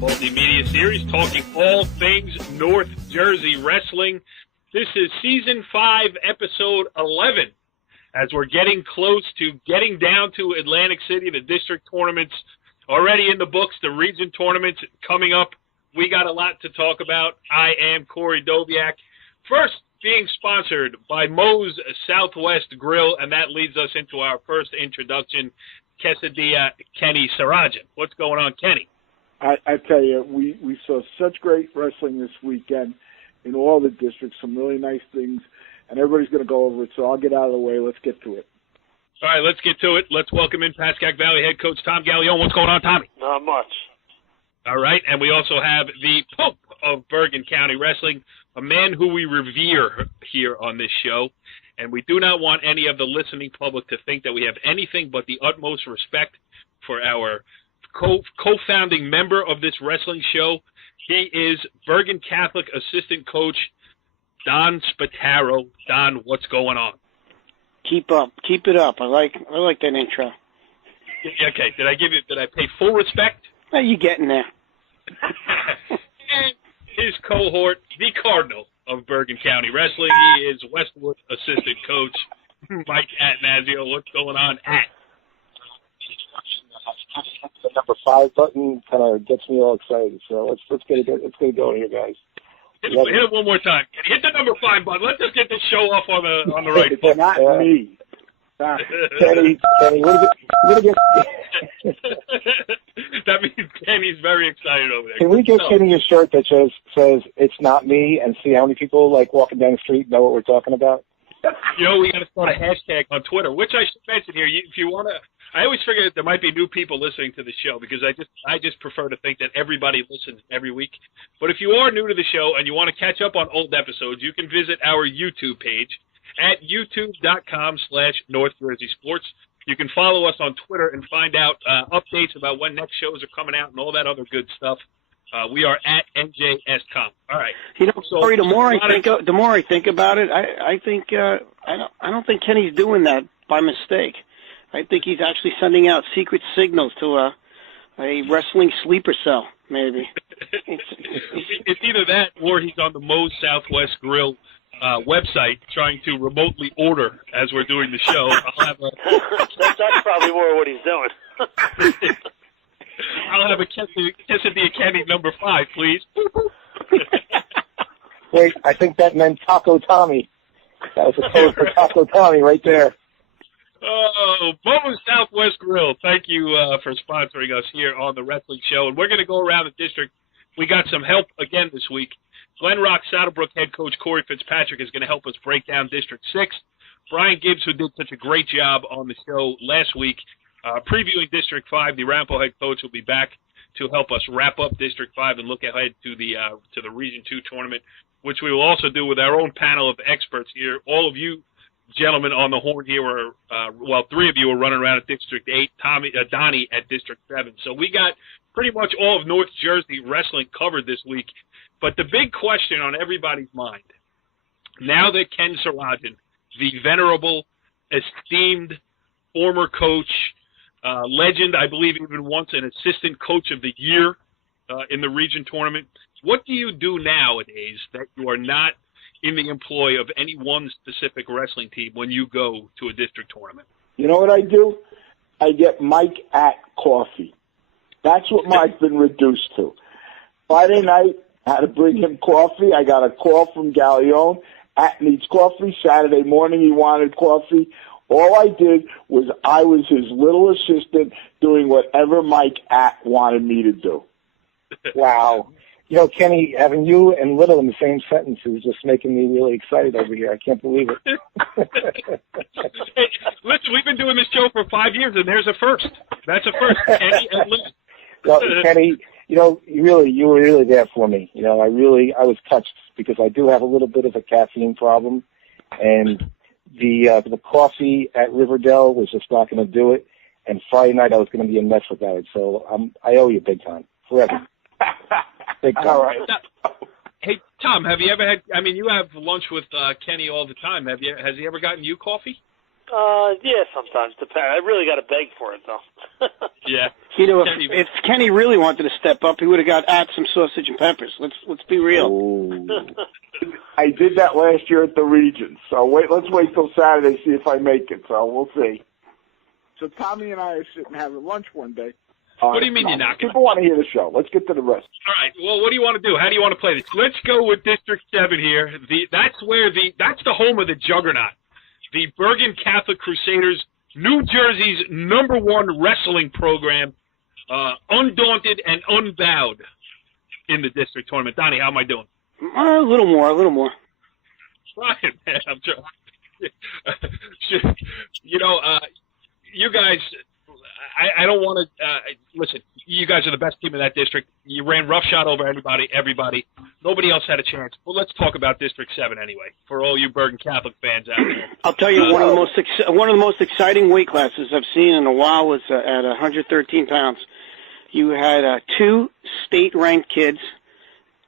multimedia series talking all things North Jersey wrestling. This is Season 5, Episode 11. As we're getting close to getting down to Atlantic City, the district tournaments already in the books, the region tournaments coming up. We got a lot to talk about. I am Corey Dobiak. First, being sponsored by Moe's Southwest Grill, and that leads us into our first introduction, Quesadilla Kenny Sarajan. What's going on, Kenny? I tell you, we saw such great wrestling this weekend in all the districts, some really nice things, and everybody's going to go over it, so I'll get out of the way. Let's get to it. All right, let's get to it. Let's welcome in Pascack Valley head coach Tom Gallione. What's going on, Tommy? Not much. All right, and we also have the Pope of Bergen County Wrestling, a man who we revere here on this show, and we do not want any of the listening public to think that we have anything but the utmost respect for our co-founding member of this wrestling show. He is Bergen Catholic assistant coach Donnie Spataro. Don, what's going on? Keep it up. I like that intro. Okay, did I pay full respect? Well, you getting there. And his cohort, the Cardinal of Bergen County Wrestling. He is Westwood assistant coach Mike Attanasio. What's going on, At? The number 5 button kind of gets me all excited. So let's get it going here, guys. Hit it one more time. Can you hit the number 5 button? Let's just get this show off on the right foot. It's not me. Kenny, we're gonna get. That means Kenny's very excited over there. Can we get Kenny a shirt that says "It's not me" and see how many people like walking down the street know what we're talking about? You know, we got to start a hashtag on Twitter, which I should mention here. If you want to, I always figure that there might be new people listening to the show because I just prefer to think that everybody listens every week. But if you are new to the show and you want to catch up on old episodes, you can visit our YouTube page at youtube.com/North Jersey Sports. You can follow us on Twitter and find out updates about when next shows are coming out and all that other good stuff. We are at NJSCom. All right. You know, Corey, the more I think about it, I don't think Kenny's doing that by mistake. I think he's actually sending out secret signals to a wrestling sleeper cell, maybe. It's either that or he's on the Moe's Southwest Grill website trying to remotely order as we're doing the show. I'll have That's probably more what he's doing. I'll have a Quesadilla Kenny number 5, please. Wait, I think that meant Taco Tommy. That was a code for Taco Tommy right there. Oh, Moe's Southwest Grill. Thank you for sponsoring us here on the Wrestling Show. And we're going to go around the district. We got some help again this week. Glen Rock Saddlebrook head coach Cory Fitzpatrick is going to help us break down District 6. Brian Gibbs, who did such a great job on the show last week, previewing District 5, the Ramapo head coach will be back to help us wrap up District 5 and look ahead to the Region 2 tournament, which we will also do with our own panel of experts here. All of you gentlemen on the horn here are, 3 of you are running around at District 8, Donnie at District 7. So we got pretty much all of North Jersey wrestling covered this week. But the big question on everybody's mind, now that Ken Sarajan, the venerable, esteemed former coach, legend, I believe even once an assistant coach of the year in the region tournament, what do you do nowadays that you are not in the employ of any one specific wrestling team when you go to a district tournament? You know what I do? I get Mike at coffee. That's what Mike's been reduced to. Friday night, I had to bring him coffee. I got a call from Gallione. At needs coffee. Saturday morning, he wanted coffee. All I did was I was his little assistant doing whatever Mike at wanted me to do. Wow. You know, Kenny, having you and Little in the same sentence is just making me really excited over here. I can't believe it. Hey, listen, we've been doing this show for 5 years, and there's a first. That's a first. Kenny and Little. Well, Kenny, you know, you were really there for me. You know, I was touched because I do have a little bit of a caffeine problem, and the coffee at Riverdale was just not going to do it. And Friday night I was going to be a mess without it. So I owe you big time, forever. Big time. All right. Hey, Tom, have you ever had? I mean, you have lunch with Kenny all the time. Has he ever gotten you coffee? Yeah, sometimes. Depends. I really got to beg for it though. Yeah. You know, if Kenny really wanted to step up, he would have got some sausage and peppers. Let's be real. Oh. I did that last year at the Regions. So let's wait till Saturday, see if I make it. So we'll see. So Tommy and I are sitting having lunch one day. What do you mean you're not? People want to hear the show. Let's get to the rest. All right. Well, what do you want to do? How do you want to play this? Let's go with District 7 here. That's the home of the juggernaut. The Bergen Catholic Crusaders, New Jersey's #1 wrestling program, undaunted and unbowed in the district tournament. Donnie, how am I doing? A little more. Trying, man. I'm trying. You guys, I don't want to listen. You guys are the best team in that district. You ran roughshod over everybody. Nobody else had a chance. Well, let's talk about District 7 anyway, for all you Bergen Catholic fans out there. I'll tell you, one of the most exciting weight classes I've seen in a while was at 113 pounds. You had 2 state-ranked kids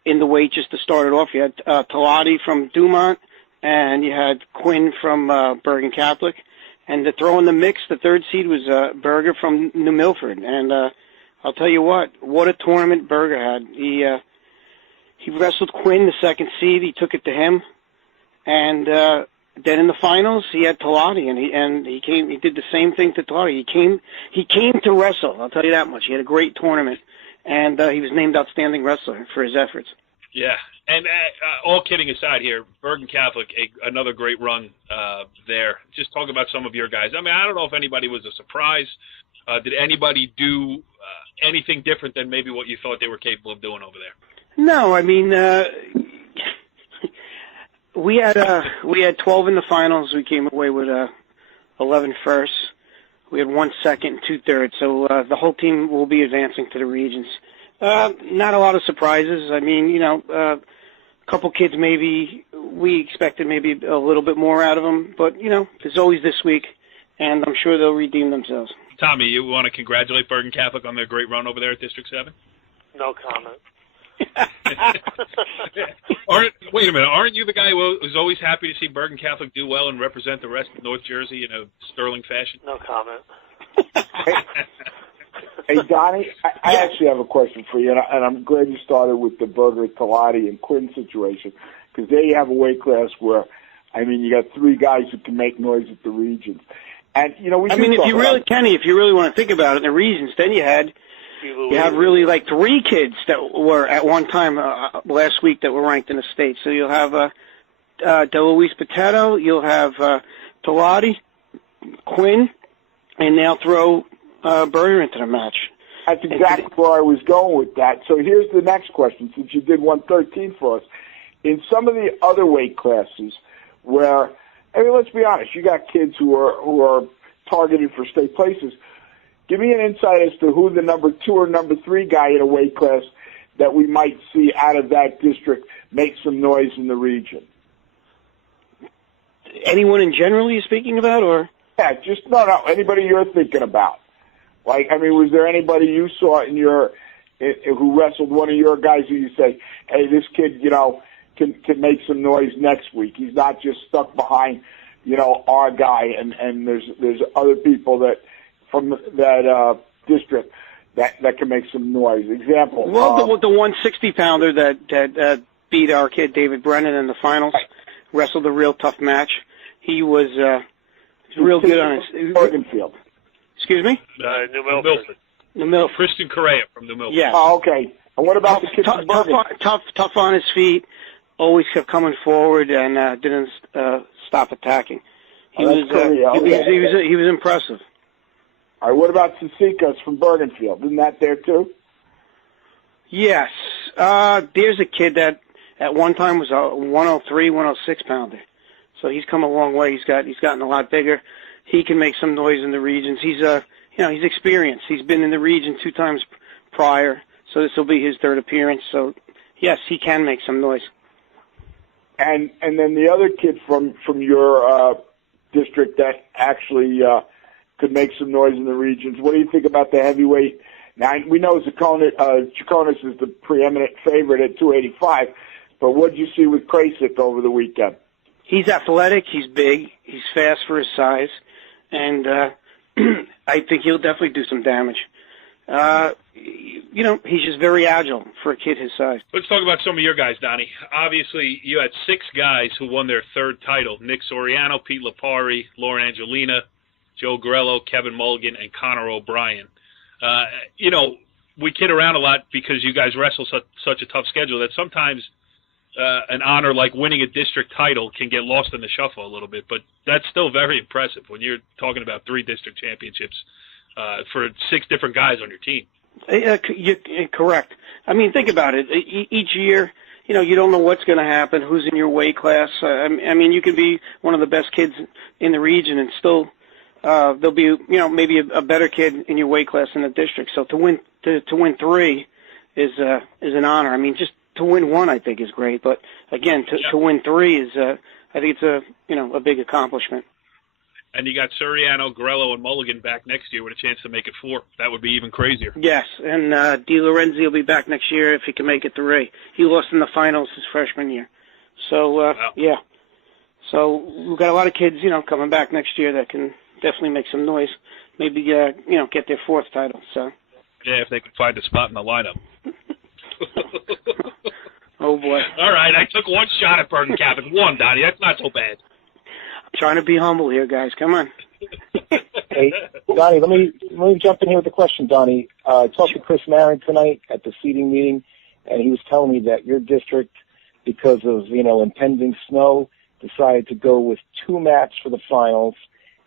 in the weight just to start it off. You had Talati from Dumont, and you had Quinn from Bergen Catholic. And to throw in the mix, the 3rd seed was Berger from New Milford. And I'll tell you what a tournament Berger had. He wrestled Quinn, the 2nd seed. He took it to him. And then in the finals, he had Talati, and he did the same thing to Talati. He came to wrestle, I'll tell you that much. He had a great tournament, and he was named Outstanding Wrestler for his efforts. Yeah, and all kidding aside here, Bergen Catholic, another great run there. Just talk about some of your guys. I mean, I don't know if anybody was a surprise. Did anybody do anything different than maybe what you thought they were capable of doing over there? No, I mean, we had 12 in the finals. We came away with 11 firsts. We had 1 second and 2 thirds. So the whole team will be advancing to the regions. Not a lot of surprises. I mean, a couple kids maybe we expected maybe a little bit more out of them, but there's always this week, and I'm sure they'll redeem themselves. Tommy, you want to congratulate Bergen Catholic on their great run over there at District 7? No comment. Wait a minute. Aren't you the guy who's always happy to see Bergen Catholic do well and represent the rest of North Jersey in a sterling fashion? No comment. Hey, Donnie, I actually have a question for you, and I'm glad you started with the Berger, Talati, and Quinn situation, because there you have a weight class where, I mean, you got 3 guys who can make noise at the regions. And, if you really want to think about it, in the regions, then you have really like 3 kids that were at one time last week that were ranked in the state. So you'll have Donnie Spataro, you'll have Talati, Quinn, and they'll throw Berger into the match. That's exactly where I was going with that. So here's the next question, since you did 113 for us. In some of the other weight classes where, I mean, let's be honest, you got kids who are targeted for state places. Give me an insight as to who the number 2 or number 3 guy in a weight class that we might see out of that district make some noise in the region. Anyone in general you're speaking about, or? Yeah, just no, anybody you're thinking about. Like, I mean, was there anybody you saw who wrestled one of your guys who you say, hey, this kid, can make some noise next week. He's not just stuck behind, our guy, and there's other people that from that district that can make some noise. Example. Well, the 160-pounder that beat our kid David Brennan in the finals, wrestled a real tough match. He was real good on his Morganfield. Excuse me? New Milford. New Milford. Christian Correa from New Milford. Yeah. Oh, okay. And what about the kid from Bergen? Tough on his feet. Always kept coming forward and didn't stop attacking. He was impressive. All right. What about Sisikas from Bergenfield? Isn't that there too? Yes. There's a kid that at one time was a 103, 106 pounder. So he's come a long way. He's gotten a lot bigger. He can make some noise in the regions. He's he's experienced. He's been in the region 2 times prior, so this will be his 3rd appearance. So yes, he can make some noise. And then the other kid from your district that actually could make some noise in the regions. What do you think about the heavyweight? Now we know Chaconis is the preeminent favorite at 285, but what did you see with Krasik over the weekend? He's athletic. He's big. He's fast for his size. And I think he'll definitely do some damage. He's just very agile for a kid his size. Let's talk about some of your guys, Donnie. Obviously, you had 6 guys who won their 3rd title: Nick Soriano, Pete Lipari, Lauren Angelina, Joe Grello, Kevin Mulligan, and Connor O'Brien. We kid around a lot because you guys wrestle such a tough schedule that sometimes an honor like winning a district title can get lost in the shuffle a little bit, but that's still very impressive when you're talking about 3 district championships for 6 different guys on your team. You're correct. I mean, think about it. Each year, you don't know what's going to happen, who's in your weight class. I mean, you could be one of the best kids in the region and still there'll be, maybe a better kid in your weight class in the district. So to win 3 is an honor. I mean, just to win 1, I think, is great. But again, to win 3 is, I think it's a big accomplishment. And you got Soriano, Grello, and Mulligan back next year with a chance to make it 4. That would be even crazier. Yes, and Di Lorenzi will be back next year if he can make it 3. He lost in the finals his freshman year. So, wow. Yeah. So we've got a lot of kids, coming back next year that can definitely make some noise. Maybe, get their 4th title. So. Yeah, if they can find a spot in the lineup. Oh, boy. All right, I took 1 shot at Bergen Catholic. 1, Donnie. That's not so bad. Trying to be humble here, guys. Come on. Hey, Donnie, let me jump in here with a question, Donnie. I talked to Chris Marin tonight at the seating meeting, and he was telling me that your district, because of, impending snow, decided to go with 2 mats for the finals,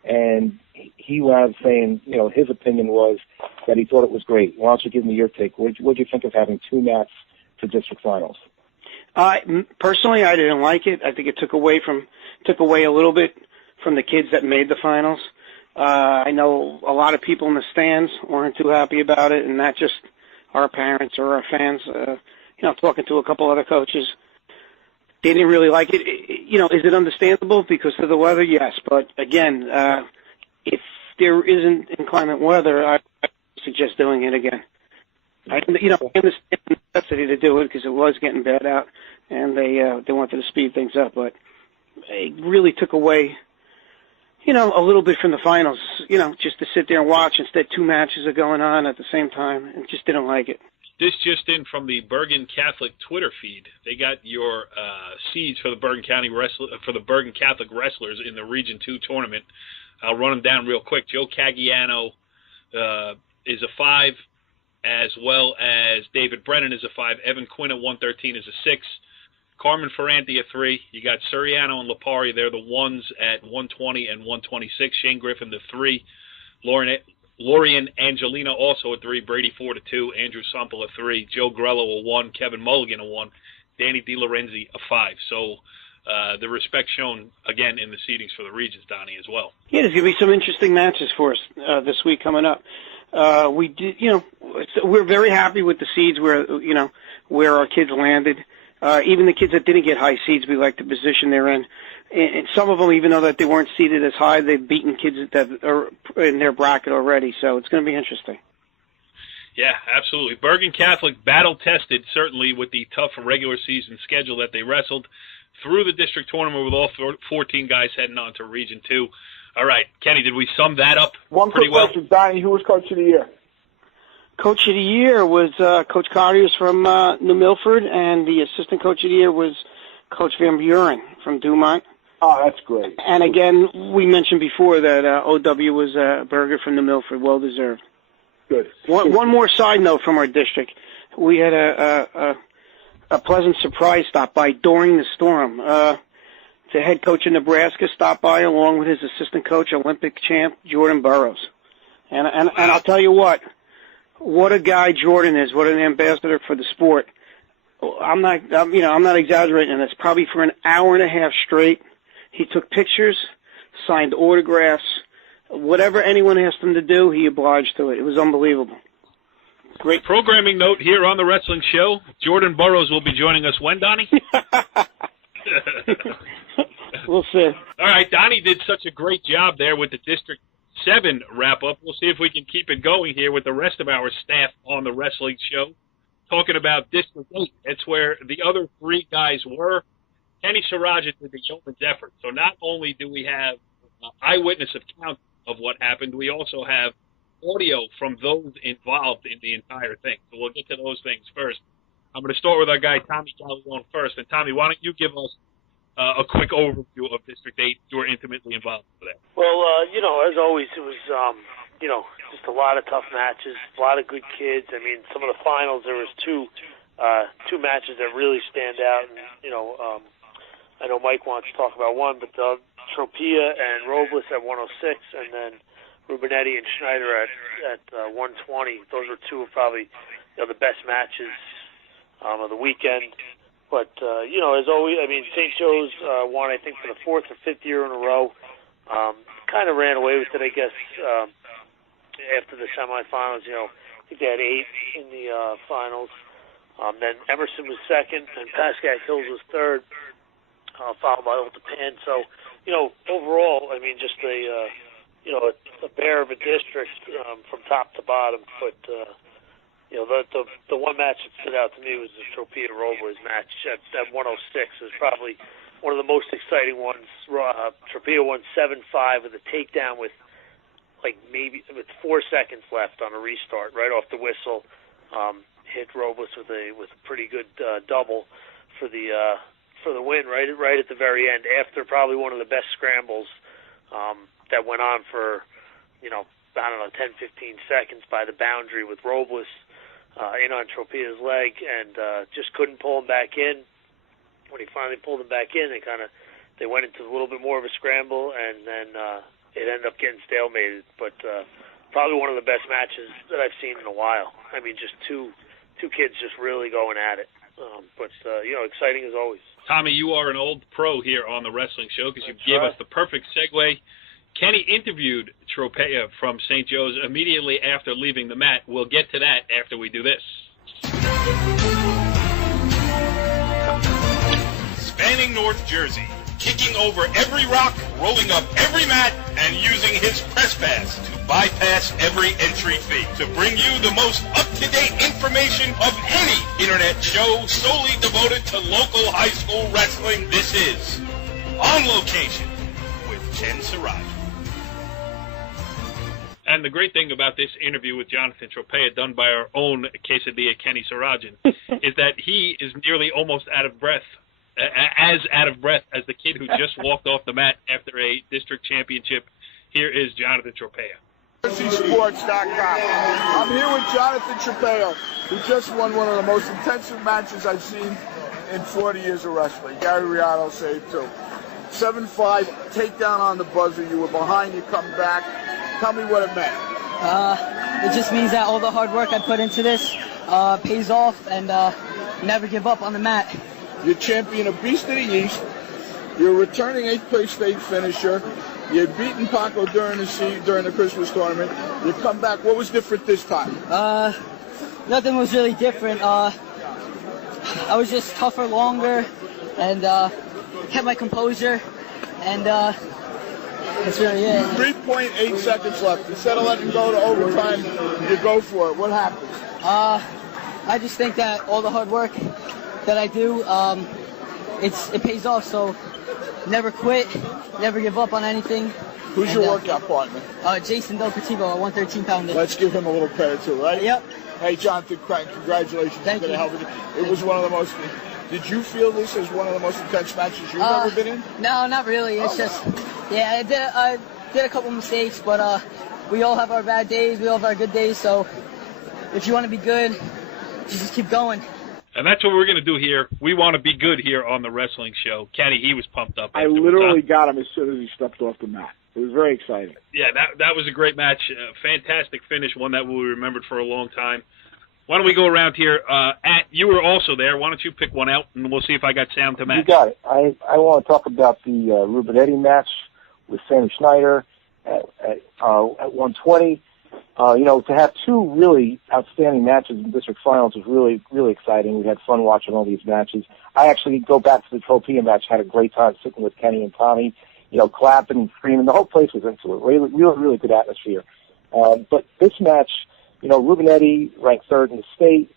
and he was saying, his opinion was that he thought it was great. Why don't you give me your take? What did you think of having 2 mats for district finals? Personally, I didn't like it. I think it took away a little bit from the kids that made the finals. I know a lot of people in the stands weren't too happy about it, and not just our parents or our fans. Talking to a couple other coaches, they didn't really like it. Is it understandable because of the weather? Yes, but again, if there isn't inclement weather, I suggest doing it again. I understand the necessity to do it because it was getting bad out, and they wanted to speed things up, but it really took away, a little bit from the finals, just to sit there and watch. Instead, 2 matches are going on at the same time, and just didn't like it. This just in from the Bergen Catholic Twitter feed. They got your seeds for the Bergen Catholic wrestlers in the Region 2 tournament. I'll run them down real quick. Joe Caggiano is a 5. As well as David Brennan is a 5. Evan Quinn at 113 is a 6. Carmen Ferranti a 3. You got Soriano and Lipari. They're the 1s at 120 and 126. Shane Griffin the 3. Lorian Angelina also a 3. Brady Ford a 2. Andrew Sumpel a 3. Joe Grello a 1. Kevin Mulligan a 1. Danny Di Lorenzi a 5. So the respect shown again in the seedings for the regions, Donnie, as well. Yeah, there's going to be some interesting matches for us this week coming up. We did, we're very happy with the seeds where our kids landed. Even the kids that didn't get high seeds, we like the position they're in. And some of them, even though that they weren't seeded as high, they've beaten kids that are in their bracket already. So it's going to be interesting. Yeah, absolutely. Bergen Catholic battle-tested, certainly, with the tough regular season schedule that they wrestled through the district tournament with all 14 guys heading on to Region 2. All right, Kenny, did we sum that up pretty well? One quick question, Donnie. Who was Coach of the Year? Coach of the Year was Coach Cartiers from New Milford, and the Assistant Coach of the Year was Coach Van Buren from Dumont. Oh, that's great. And again, we mentioned before that OW was Berger from New Milford, well-deserved. Good. One more side note from our district. We had a pleasant surprise stop by during the storm. The head coach of Nebraska stopped by along with his assistant coach, Olympic champ Jordan Burroughs. And I'll tell you what a guy Jordan is, what an ambassador for the sport. I'm not exaggerating. It's probably for an hour and a half straight. He took pictures, signed autographs, whatever anyone asked him to do, he obliged to it. It was unbelievable. Great programming note here on the Wrestling Show. Jordan Burroughs will be joining us when, Donnie? We'll see. All right, Donnie did such a great job there with the District 7 wrap-up. We'll see if we can keep it going here with the rest of our staff on the Wrestling Show. Talking about District 8, that's where the other 3 guys were. Kenny Saraja did the yeoman's effort. So not only do we have eyewitness account of what happened. We also have audio from those involved in the entire thing. So we'll get to those things first. I'm going to start with our guy, Tommy Gallione, first. And, Tommy, why don't you give us a quick overview of District 8? You were intimately involved with that. Well, as always, it was, just a lot of tough matches, a lot of good kids. I mean, some of the finals, there was two matches that really stand out. And, I know Mike wants to talk about one, but Tropea and Robles at 106, and then Rubinetti and Schneider at 120. Those were two of probably the best matches of the weekend. But, as always, I mean, St. Joe's won, I think, for the 4th or 5th year in a row. Kind of ran away with it, I guess, after the semifinals. I think they had 8 in the finals. Then Emerson was second, and Pascack Hills was third, followed by Old Japan. So, overall, I mean, just a bear of a district from top to bottom. But, the one match that stood out to me was the Tropea Robles match at 106. It was probably one of the most exciting ones. Tropea won 7-5 with a takedown with 4 seconds left on a restart, right off the whistle. Hit Robles with a pretty good double for the win right at the very end, after probably one of the best scrambles that went on for 10-15 seconds by the boundary with Robles in on Tropea's leg, and just couldn't pull him back in. When he finally pulled him back in, they went into a little bit more of a scramble, and then it ended up getting stalemated. But probably one of the best matches that I've seen in a while. I mean, just two kids just really going at it. But exciting as always. Tommy, you are an old pro here on the Wrestling Show because you gave us the perfect segue. Kenny interviewed Tropea from St. Joe's immediately after leaving the mat. We'll get to that after we do this. Spanning North Jersey, kicking over every rock, rolling up every mat, and using his press pass to bypass every entry fee to bring you the most up-to-date information of any internet show solely devoted to local high school wrestling. This is On Location with Ken Siraji. And the great thing about this interview with Jonathan Tropea, done by our own Quesadilla Kenny Sirajan, is that he is nearly almost out of breath, as the kid who just walked off the mat after a district championship. Here is Jonathan Tropea. JerseySports.com. I'm here with Jonathan Tropea, who just won one of the most intensive matches I've seen in 40 years of wrestling. Gary Riotto saved too. 7-5, takedown on the buzzer. You were behind, you come back. Tell me what it meant. It just means that all the hard work I put into this pays off, and never give up on the mat. You're champion of Beast of the East. You're a returning 8th place state finisher. You had beaten Paco during the Christmas tournament. You come back. What was different this time? Nothing was really different. I was just tougher, longer, and kept my composure, and that's really it. 3.8 seconds left. Instead of letting go to overtime, you go for it. What happened? I just think that all the hard work that I do, it pays off. So never quit, never give up on anything. Who's your workout partner? Jason Del Cattivo, a 113-pounder. Let's give him a little credit too, right? Yep. Hey, Jonathan, congratulations. Thank you. It was one of the most. Did you feel this as one of the most intense matches you've ever been in? No, not really. It's just, I did a couple mistakes, but we all have our bad days. We all have our good days. So if you want to be good, just keep going. And that's what we're going to do here. We want to be good here on the Wrestling Show. Kenny, he was pumped up. I literally got him as soon as he stepped off the mat. It was very exciting. Yeah, that was a great match. Fantastic finish, one that will be remembered for a long time. Why don't we go around here? You were also there. Why don't you pick one out, and we'll see if I got sound to match. You got it. I want to talk about the Rubinetti match with Sammy Schneider at 120. To have two really outstanding matches in district finals was really, really exciting. We had fun watching all these matches. I actually go back to the Tropea match, had a great time sitting with Kenny and Tommy, clapping and screaming. The whole place was into it. Really, really, really good atmosphere. But this match, Rubinetti ranked 3rd in the state,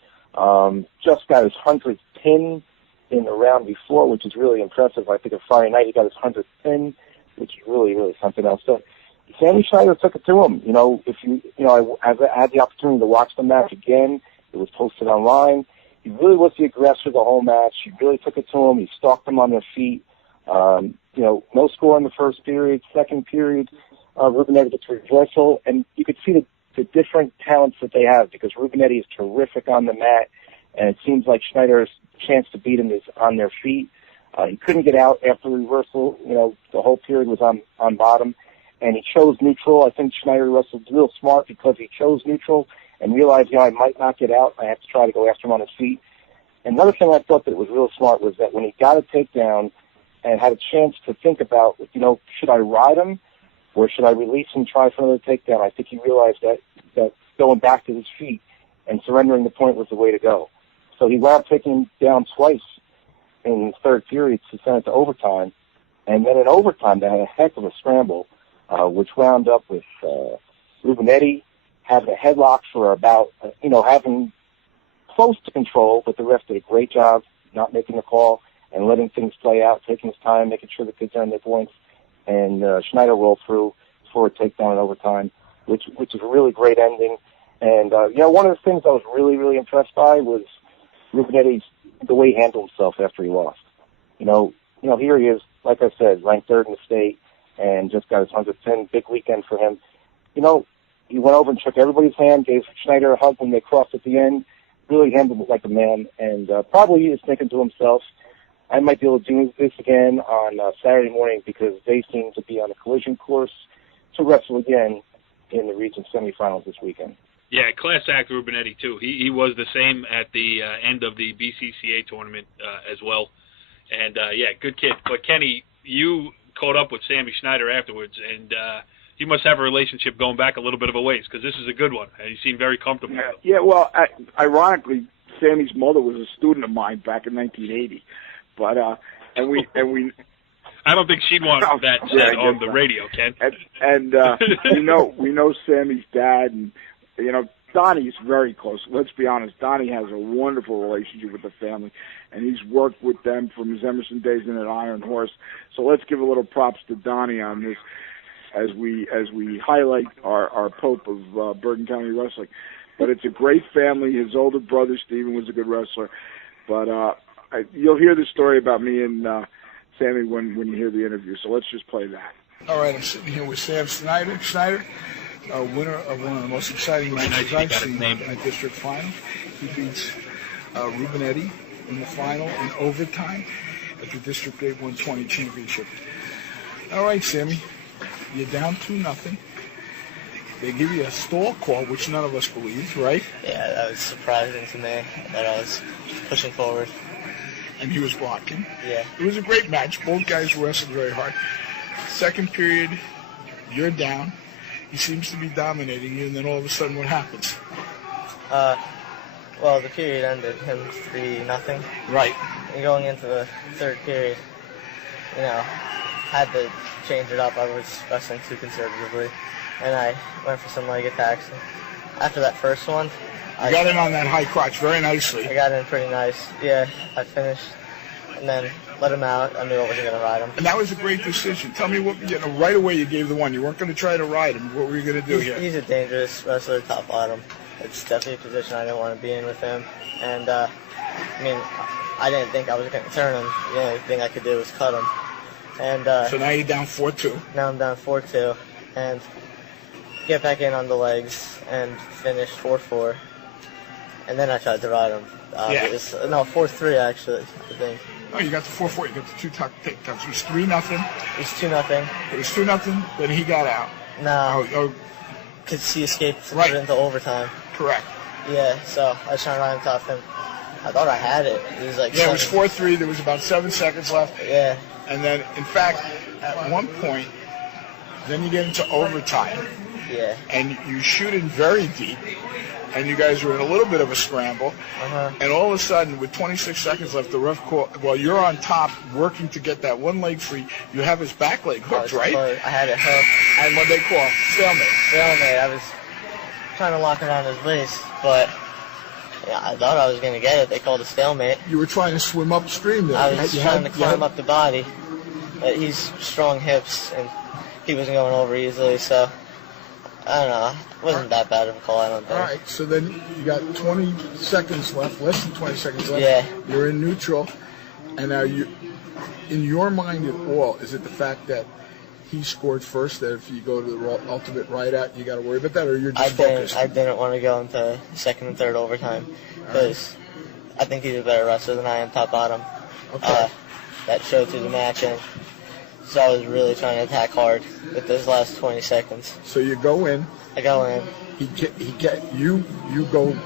just got his 100th pin in the round before, which is really impressive. I think on Friday night he got his 100th pin, which is really, really something else. So Sammy Schneider took it to him. I had the opportunity to watch the match again. It was posted online. He really was the aggressor the whole match. He really took it to him. He stalked them on their feet. No score in the first period. Second period, Rubenetti gets reversal, and you could see the different talents that they have, because Rubenetti is terrific on the mat, and it seems like Schneider's chance to beat him is on their feet. He couldn't get out after the reversal. The whole period was on bottom, and he chose neutral. I think Schneider wrestled real smart because he chose neutral and realized, I might not get out. I have to try to go after him on his feet. Another thing I thought that was real smart was that when he got a takedown and had a chance to think about, should I ride him or should I release him and try for another takedown, I think he realized that going back to his feet and surrendering the point was the way to go. So he wound up taking him down twice in the third period to send it to overtime. And then in overtime, they had a heck of a scramble, which wound up with Rubenetti having a headlock for about, having close to control, but the ref did a great job not making the call and letting things play out, taking his time, making sure the kids earned their points. And Schneider rolled through for a takedown in overtime, which is a really great ending. And, one of the things I was really, really impressed by was Rubinetti's, the way he handled himself after he lost. Here he is, like I said, ranked third in the state and just got his 110, big weekend for him. He went over and shook everybody's hand, gave Schneider a hug when they crossed at the end, really handled it like a man, and probably he was thinking to himself, I might be able to do this again on Saturday morning because they seem to be on a collision course to wrestle again in the region semifinals this weekend. Yeah, class act Rubenetti, too. He was the same at the end of the BCCA tournament as well. And, good kid. But, Kenny, you caught up with Sammy Schneider afterwards, and you must have a relationship going back a little bit of a ways, because this is a good one, and you seem very comfortable. Yeah, well, ironically, Sammy's mother was a student of mine back in 1980. But, and we I don't think she'd want that said on the radio, Ken. And we know Sammy's dad, and, Donnie's very close. Let's be honest, Donnie has a wonderful relationship with the family, and he's worked with them from his Emerson days in an Iron Horse. So let's give a little props to Donnie on this as we highlight our Pope of Bergen County Wrestling. But it's a great family. His older brother, Stephen, was a good wrestler. But you'll hear the story about me and Sammy when you hear the interview. So let's just play that. All right, I'm sitting here with Sam Schneider, winner of one of the most exciting matches I've seen in a district final. He beats Rubenetti in the final in overtime at the District Grade 120 Championship. All right, Sammy, you're down 2-0. They give you a stall call, which none of us believed, right? Yeah, that was surprising to me that I was pushing forward. And he was blocking. Yeah. It was a great match. Both guys wrestled very hard. Second period, you're down. He seems to be dominating you, and then all of a sudden, what happens? Well, the period ended him 3-0. Right. And going into the third period, had to change it up. I was wrestling too conservatively, and I went for some leg attacks. After that first one, I got in on that high crotch very nicely. I got in pretty nice. Yeah, I finished, and then let him out. I knew I wasn't going to ride him. And that was a great decision. Tell me what, right away you gave the one. You weren't going to try to ride him. What were you going to do here? He's a dangerous wrestler, top bottom. It's definitely a position I didn't want to be in with him. And, I didn't think I was going to turn him. The only thing I could do was cut him. And so now you're down 4-2. Now I'm down 4-2. And get back in on the legs and finish 4-4. And then I tried to ride him. 4-3 actually, I think. Oh, you got the 4-4. You got the two takedowns. It was 3-0. It was 2-0. It was 2-0. Then he got out. No. Because he escaped into overtime. Correct. Yeah. So I was trying to ride on top of him. I thought I had it. It was like. Yeah, it was 4-3. There was about 7 seconds left. Yeah. And then, in fact, at one point, then you get into overtime. Yeah. And you shoot in very deep. And you guys were in a little bit of a scramble. Uh-huh. And all of a sudden, with 26 seconds left, the ref called, while you're on top working to get that one leg free, you have his back leg hooked, right? I had it hooked. And what they call stalemate. Stalemate. I was trying to lock around his waist, but I thought I was going to get it. They called it stalemate. You were trying to swim upstream there. I was trying to climb up the body. But he's strong hips, and he wasn't going over easily, so I don't know. It wasn't that bad of a call, I don't think. All right, so then you got 20 seconds left, less than 20 seconds left. Yeah. You're in neutral, and now in your mind at all, is it the fact that he scored first, that if you go to the ultimate right out, you got to worry about that, or you're just focused? I didn't want to go into second and third overtime because I think he's a better wrestler than I am top bottom. Okay. That showed through the match, and so I was really trying to attack hard with those last 20 seconds. So you go in. I go in. You go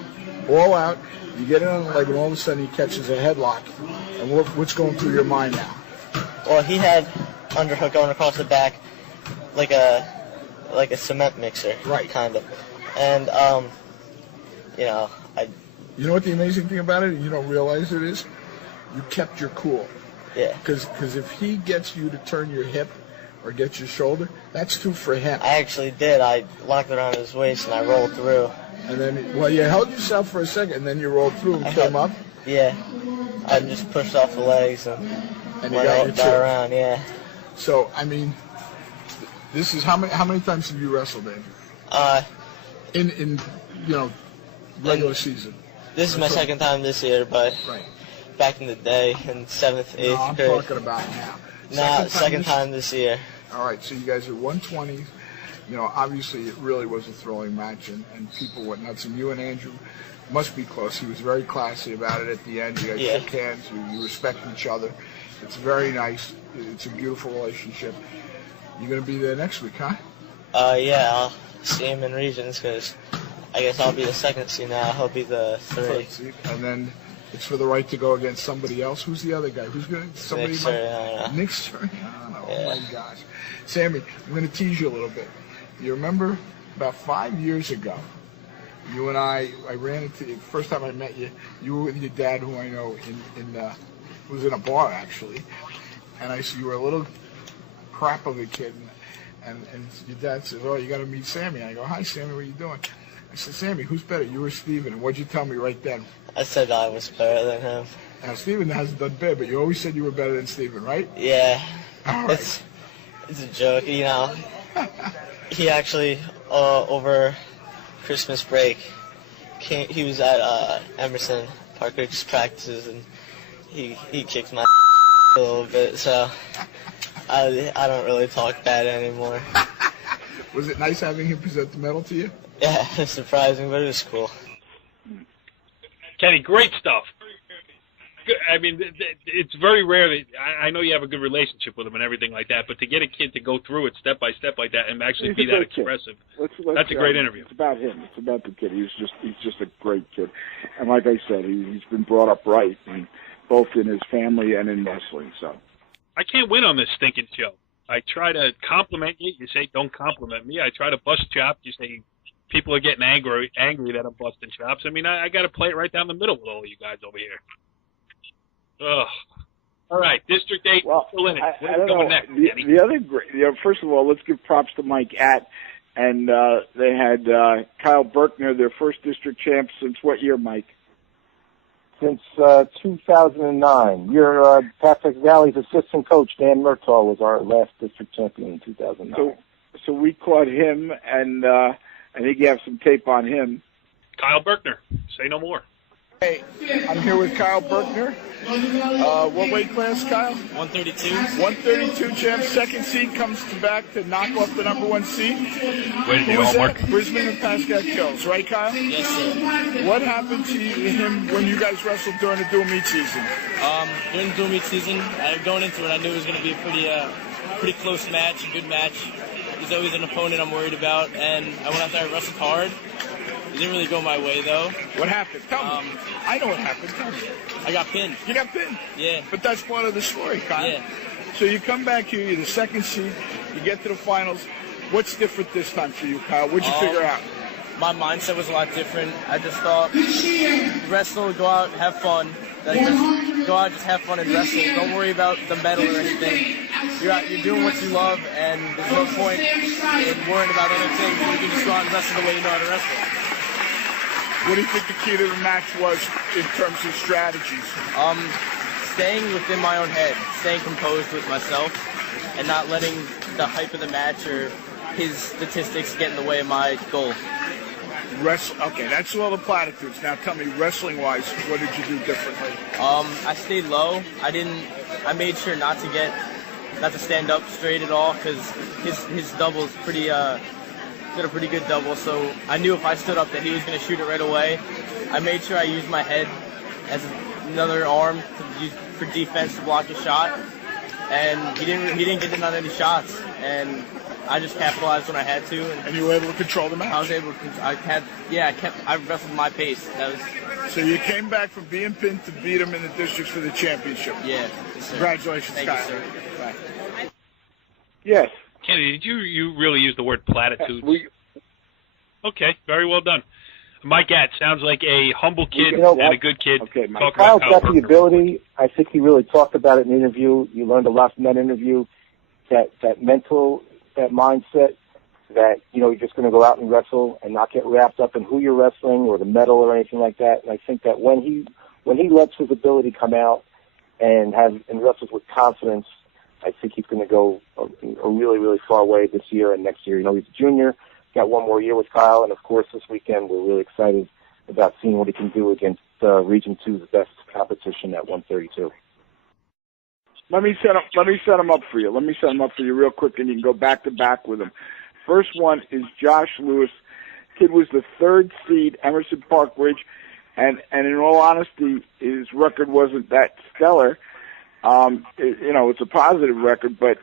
all out. You get it on the leg, and all of a sudden he catches a headlock. And what's going through your mind now? Well, he had underhook going across the back like a cement mixer, right? Kind of. And you know what the amazing thing about it, you don't realize it is, you kept your cool. Yeah. Because if he gets you to turn your hip or get your shoulder, that's two for him. I actually did. I locked it around his waist and I rolled through. And then, you held yourself for a second, and then you rolled through and came up. Yeah. I just pushed off the legs and you went got your around. Yeah. So I mean, this is how many times have you wrestled, Dave? In regular season. This is my second time this year, but back in the day, in 7th, 8th grade. I'm talking about now. Second time this year. All right, so you guys are 120. Obviously it really was a thrilling match, and people went nuts. And you and Andrew must be close. He was very classy about it at the end. You guys shook hands. You respect each other. It's very nice. It's a beautiful relationship. You're going to be there next week, huh? Yeah, I'll see him in regions because I guess I'll be the second seed now. He'll be the third. And then it's for the right to go against somebody else. Who's the other guy? Who's going to somebody? Nick Suriano. Nick Suriano. Yeah. Oh my gosh, Sammy, I'm going to tease you a little bit. You remember about 5 years ago, you and I ran into the first time I met you. You were with your dad, who I know was in a bar actually, and I said you were a little crap of a kid, and your dad says, "Oh, you got to meet Sammy." And I go, "Hi, Sammy, what are you doing?" I said, "Sammy, who's better, you or Steven?" And what'd you tell me right then? I said I was better than him. Now Steven hasn't done bad, but you always said you were better than Steven, right? Yeah. All right. It's a joke, He actually over Christmas break he was at Emerson Park Ridge's practices, and he kicked my a little bit, so I don't really talk bad anymore. Was it nice having him present the medal to you? Yeah, it was surprising, but it was cool. Kenny, great stuff. I mean, it's very rare that I know you have a good relationship with him and everything like that, but to get a kid to go through it step by step like that and actually be that expressive, that's a great interview. It's about him. It's about the kid. He's just a great kid, and like I said, he's been brought up right, and both in his family and in wrestling. So I can't win on this stinking show. I try to compliment you. You say don't compliment me. I try to bust chops. You say people are getting angry that I'm busting chops. I mean, I got to play it right down the middle with all you guys over here. Ugh. All right, District 8, still in it. Where's going next, Kenny? The other great, first of all, let's give props to Mike Att, and they had Kyle Berkner, their first district champ since what year, Mike? Since 2009. Your Patrick Valley's assistant coach, Dan Murtaugh, was our last district champion in 2009. So we caught him, and I think you have some tape on him. Kyle Berkner, say no more. Hey, I'm here with Kyle Berkner. What weight class, Kyle? 132. 132 champ, second seed, comes back to knock off the number one seed. Way to do homework. Brisbane and Pascal Kills, right, Kyle? Yes, sir. What happened to him when you guys wrestled during the dual meet season? During the dual meet season, going into it, I knew it was going to be a pretty close match, a good match. He's always an opponent I'm worried about, and I went out there and wrestled hard. It didn't really go my way, though. What happened? Tell me. I know what happened. Tell me. I got pinned. You got pinned? Yeah. But that's part of the story, Kyle. Yeah. So you come back here, you're the second seed, you get to the finals. What's different this time for you, Kyle? What'd you figure out? My mindset was a lot different. I just thought, wrestle, go out, have fun. Just go out, just have fun and wrestle. Don't worry about the medal or anything. You're doing what you love, and there's no point in worrying about anything. You can just go out and wrestle the way you know how to wrestle. What do you think the key to the match was in terms of strategies? Staying within my own head, staying composed with myself, and not letting the hype of the match or his statistics get in the way of my goal. Okay, that's all the platitudes. Now tell me, wrestling-wise, what did you do differently? I stayed low. I made sure not to stand up straight at all, because his double is pretty did a pretty good double. So I knew if I stood up that he was going to shoot it right away. I made sure I used my head as another arm to use for defense to block a shot, and he didn't get in on any shots, and I just capitalized when I had to. And you were able to control the match? I was able to. I wrestled my pace. So you came back from being pinned to beat him in the districts for the championship. Yeah. Yes, congratulations, Thank Kyle. you, sir. Bye. Yes. Kenny, did you really use the word platitudes? Okay, very well done. Mike Gatt sounds like a humble kid and a good kid. Okay, Kyle's got the ability. I think he really talked about it in the interview. You learned a lot from that interview. That mental, that mindset, that you're just going to go out and wrestle and not get wrapped up in who you're wrestling or the medal or anything like that. And I think that when he lets his ability come out and wrestles with confidence, I think he's going to go a really, really far way this year and next year. He's a junior. Got one more year with Kyle, and of course this weekend we're really excited about seeing what he can do against Region 2's best competition at 132. Let me set him up for you. Let me set him up for you real quick, and you can go back to back with him. First one is Josh Lewis. Kid was the 3rd seed, Emerson Park Ridge, and in all honesty, his record wasn't that stellar. It's a positive record, but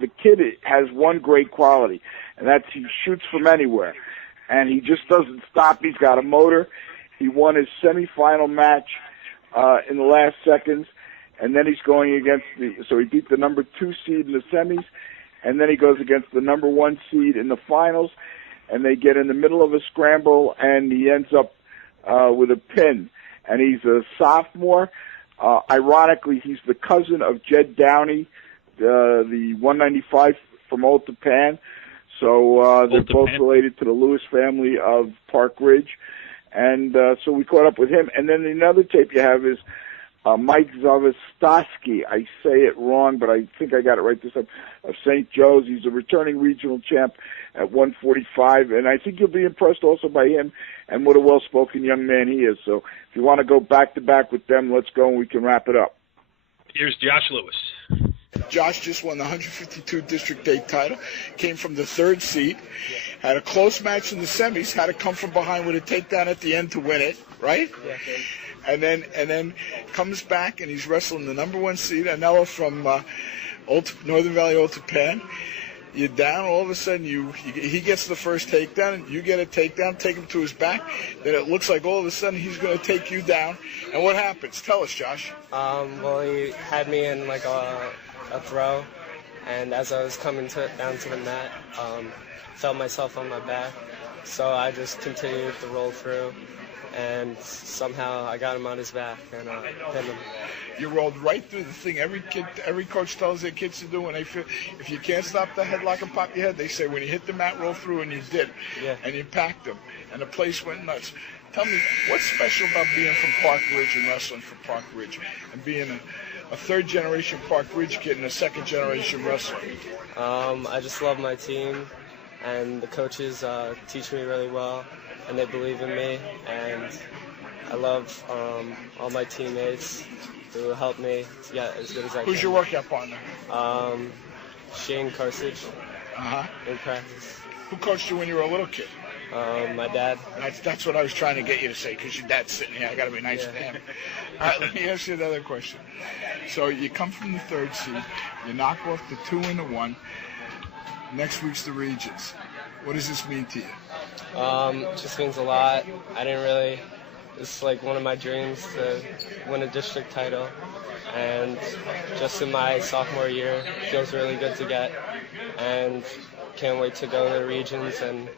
the kid has one great quality, and that's he shoots from anywhere, and he just doesn't stop. He's got a motor. He won his semifinal match in the last seconds, and then he's going against so he beat the number 2 seed in the semis, and then he goes against the number 1 seed in the finals, and they get in the middle of a scramble, and he ends up with a pin, and he's a sophomore. Ironically, he's the cousin of Jed Downey, the 195 from Old Japan. So they're both related to the Lewis family of Park Ridge. And so we caught up with him. And then another tape you have is Mike Zavostowski. I say it wrong, but I think I got it right this time, of St. Joe's. He's a returning regional champ at 145. And I think you'll be impressed also by him and what a well-spoken young man he is. So if you want to go back-to-back with them, let's go and we can wrap it up. Here's Josh Lewis. Josh just won the 152 District 8 title, came from the 3rd seed, had a close match in the semis, had to come from behind with a takedown at the end to win it, right? Yeah. And then comes back and he's wrestling the number 1 seed, Anella from Northern Valley Old Japan. You're down, all of a sudden he gets the first takedown, you get a takedown, take him to his back, then it looks like all of a sudden he's going to take you down. And what happens? Tell us, Josh. Well, he had me in like a throw, and as I was coming down to the mat, felt myself on my back, so I just continued to roll through, and somehow I got him on his back and pinned him. You rolled right through the thing. Every coach tells their kids to do when they feel if you can't stop the headlock and pop your head, they say when you hit the mat, roll through, and you did. Yeah. And you packed them, and the place went nuts. Tell me, what's special about being from Park Ridge and wrestling for Park Ridge and being a 3rd-generation Park Ridge kid and a 2nd-generation wrestler? I just love my team, and the coaches teach me really well, and they believe in me, and I love all my teammates who help me to get as good as I can. Who's your workout partner? Shane Carthage. In practice. Who coached you when you were a little kid? My dad. That's what I was trying to get you to say, because your dad's sitting here. I got to be nice to him. All right, let me ask you another question. So you come from the 3rd seed, you knock off the 2 and the 1. Next week's the regions. What does this mean to you? It just means a lot. It's like one of my dreams to win a district title, and just in my sophomore year, it feels really good to get, and can't wait to go to the regions and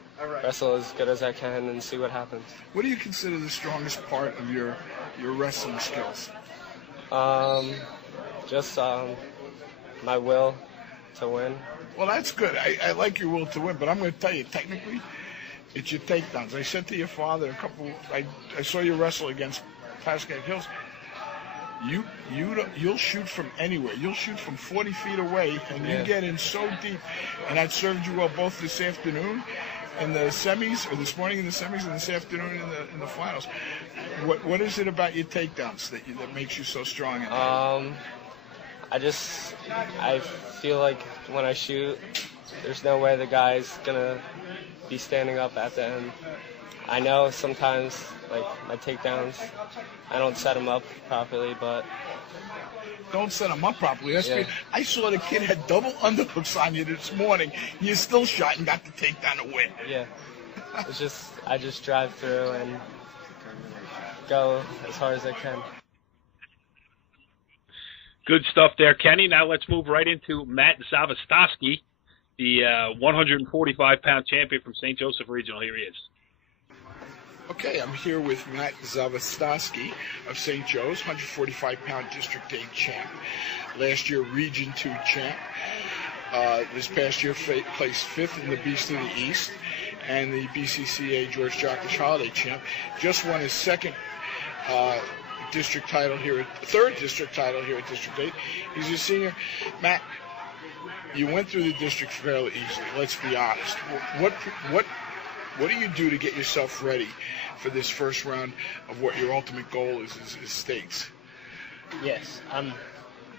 wrestle as good as I can and see what happens. What do you consider the strongest part of your wrestling skills? Just my will to win. Well, that's good. I like your will to win, but I'm going to tell you, technically, it's your takedowns. I said to your father I saw you wrestle against Pascal Hills. you'll shoot from anywhere. You'll shoot from 40 feet away, and you get in so deep. And that served you well both this afternoon in the semis, or this morning in the semis, and this afternoon in the finals. What is it about your takedowns that makes you so strong? I feel like when I shoot, there's no way the guy's gonna be standing up at the end. I know sometimes, like, my takedowns, I don't set them up properly, but... Don't set them up properly. I saw the kid had double underhooks on you this morning. You still shot and got the takedown to win. Yeah. I just drive through and go as hard as I can. Good stuff there, Kenny. Now let's move right into Matt Zavastowski, the 145-pound champion from St. Joseph Regional. Here he is. Okay, I'm here with Matt Zavastowski of St. Joe's, 145-pound District 8 champ. Last year, Region 2 champ. This past year, placed 5th in the Beast of the East, and the BCCA George Jockish Holiday champ. Just won his third district title here at District 8. He's a senior. Matt, you went through the district fairly easily. Let's be honest. What do you do to get yourself ready for this first round of what your ultimate goal is states? Yes.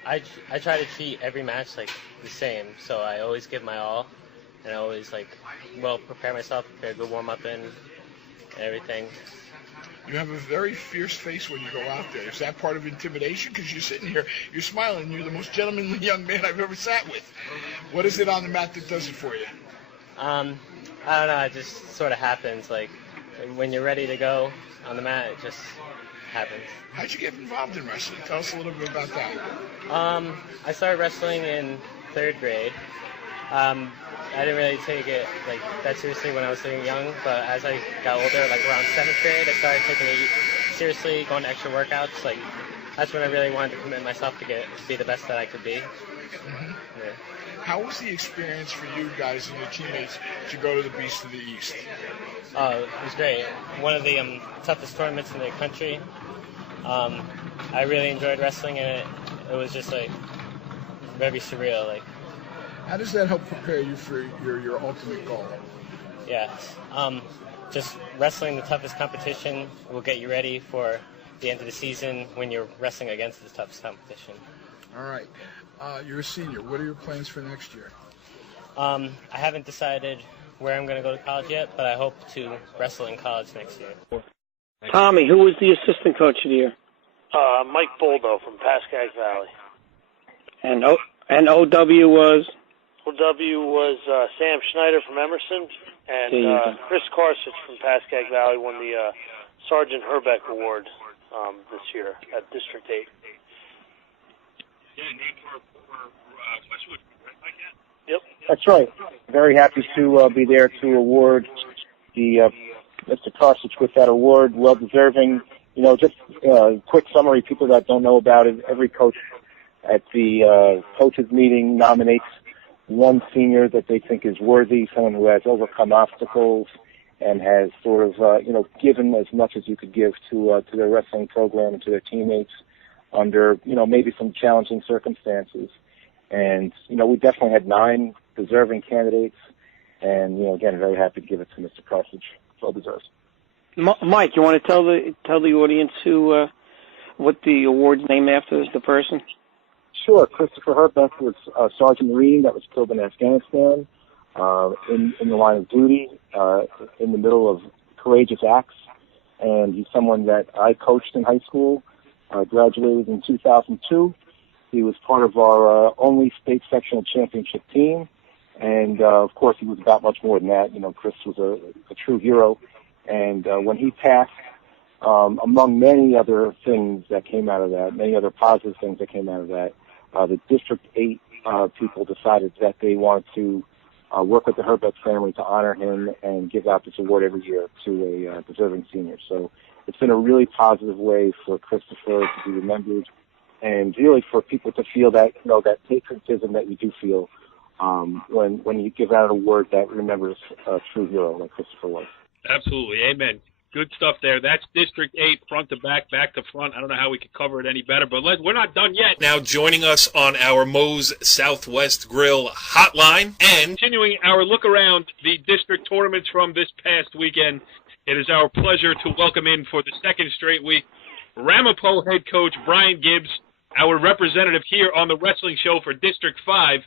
I try to treat every match like the same, so I always give my all, and I always prepare myself, prepare a good warm-up and everything. You have a very fierce face when you go out there. Is that part of intimidation? Because you're sitting here, you're smiling, you're the most gentlemanly young man I've ever sat with. What is it on the mat that does it for you? I don't know, it just sort of happens. Like, when you're ready to go on the mat, it just happens. How'd you get involved in wrestling? Tell us a little bit about that. I started wrestling in 3rd grade. I didn't really take it that seriously when I was young, but as I got older, around 7th grade, I started taking it seriously, going to extra workouts. That's when I really wanted to commit myself to be the best that I could be. Mm-hmm. Yeah. How was the experience for you guys and your teammates to go to the Beast of the East? It was great. One of the toughest tournaments in the country. I really enjoyed wrestling, and it was just very surreal. How does that help prepare you for your ultimate goal? Yeah, just wrestling the toughest competition will get you ready for the end of the season when you're wrestling against the toughest competition. All right. You're a senior. What are your plans for next year? I haven't decided where I'm going to go to college yet, but I hope to wrestle in college next year. Tommy, who was the assistant coach of the year? Mike Boldo from Pascagoula Valley. And OW was? OW was Sam Schneider from Emerson, and Chris Karsich from Pascagoula Valley won the Sergeant Herbeck Award this year at District 8. Yeah, named for Westwood, right, Mike? Yep. That's right. Very happy to be there to award the Mr. Karsich with that award. Well deserving. Just quick summary, people that don't know about it, every coach at the coaches meeting nominates one senior that they think is worthy, someone who has overcome obstacles and has sort of, given as much as you could give to their wrestling program and to their teammates under, maybe some challenging circumstances. And, we definitely had 9 deserving candidates. And, again, very happy to give it to Mr. Karsich. Well deserved. Mike, you want to tell the audience what the award's named after the person? Sure. Christopher Herbeck was a Sergeant Marine that was killed in Afghanistan in the line of duty in the middle of courageous acts. And he's someone that I coached in high school, graduated in 2002. He was part of our only state sectional championship team. And, of course, he was about much more than that. Chris was a true hero. And when he passed, among many other things that came out of that, many other positive things that came out of that, the District 8 people decided that they wanted to work with the Herbeck family to honor him and give out this award every year to a deserving senior. So it's been a really positive way for Christopher to be remembered and really for people to feel that, that patriotism that you do feel when you give out an award that remembers a true hero like Christopher was. Absolutely. Amen. Good stuff there. That's District 8, front to back, back to front. I don't know how we could cover it any better, but we're not done yet. Now joining us on our Moe's Southwest Grill hotline and continuing our look around the district tournaments from this past weekend, it is our pleasure to welcome in for the second straight week Ramapo head coach Brian Gibbs, our representative here on the Wrestling Show for District 5,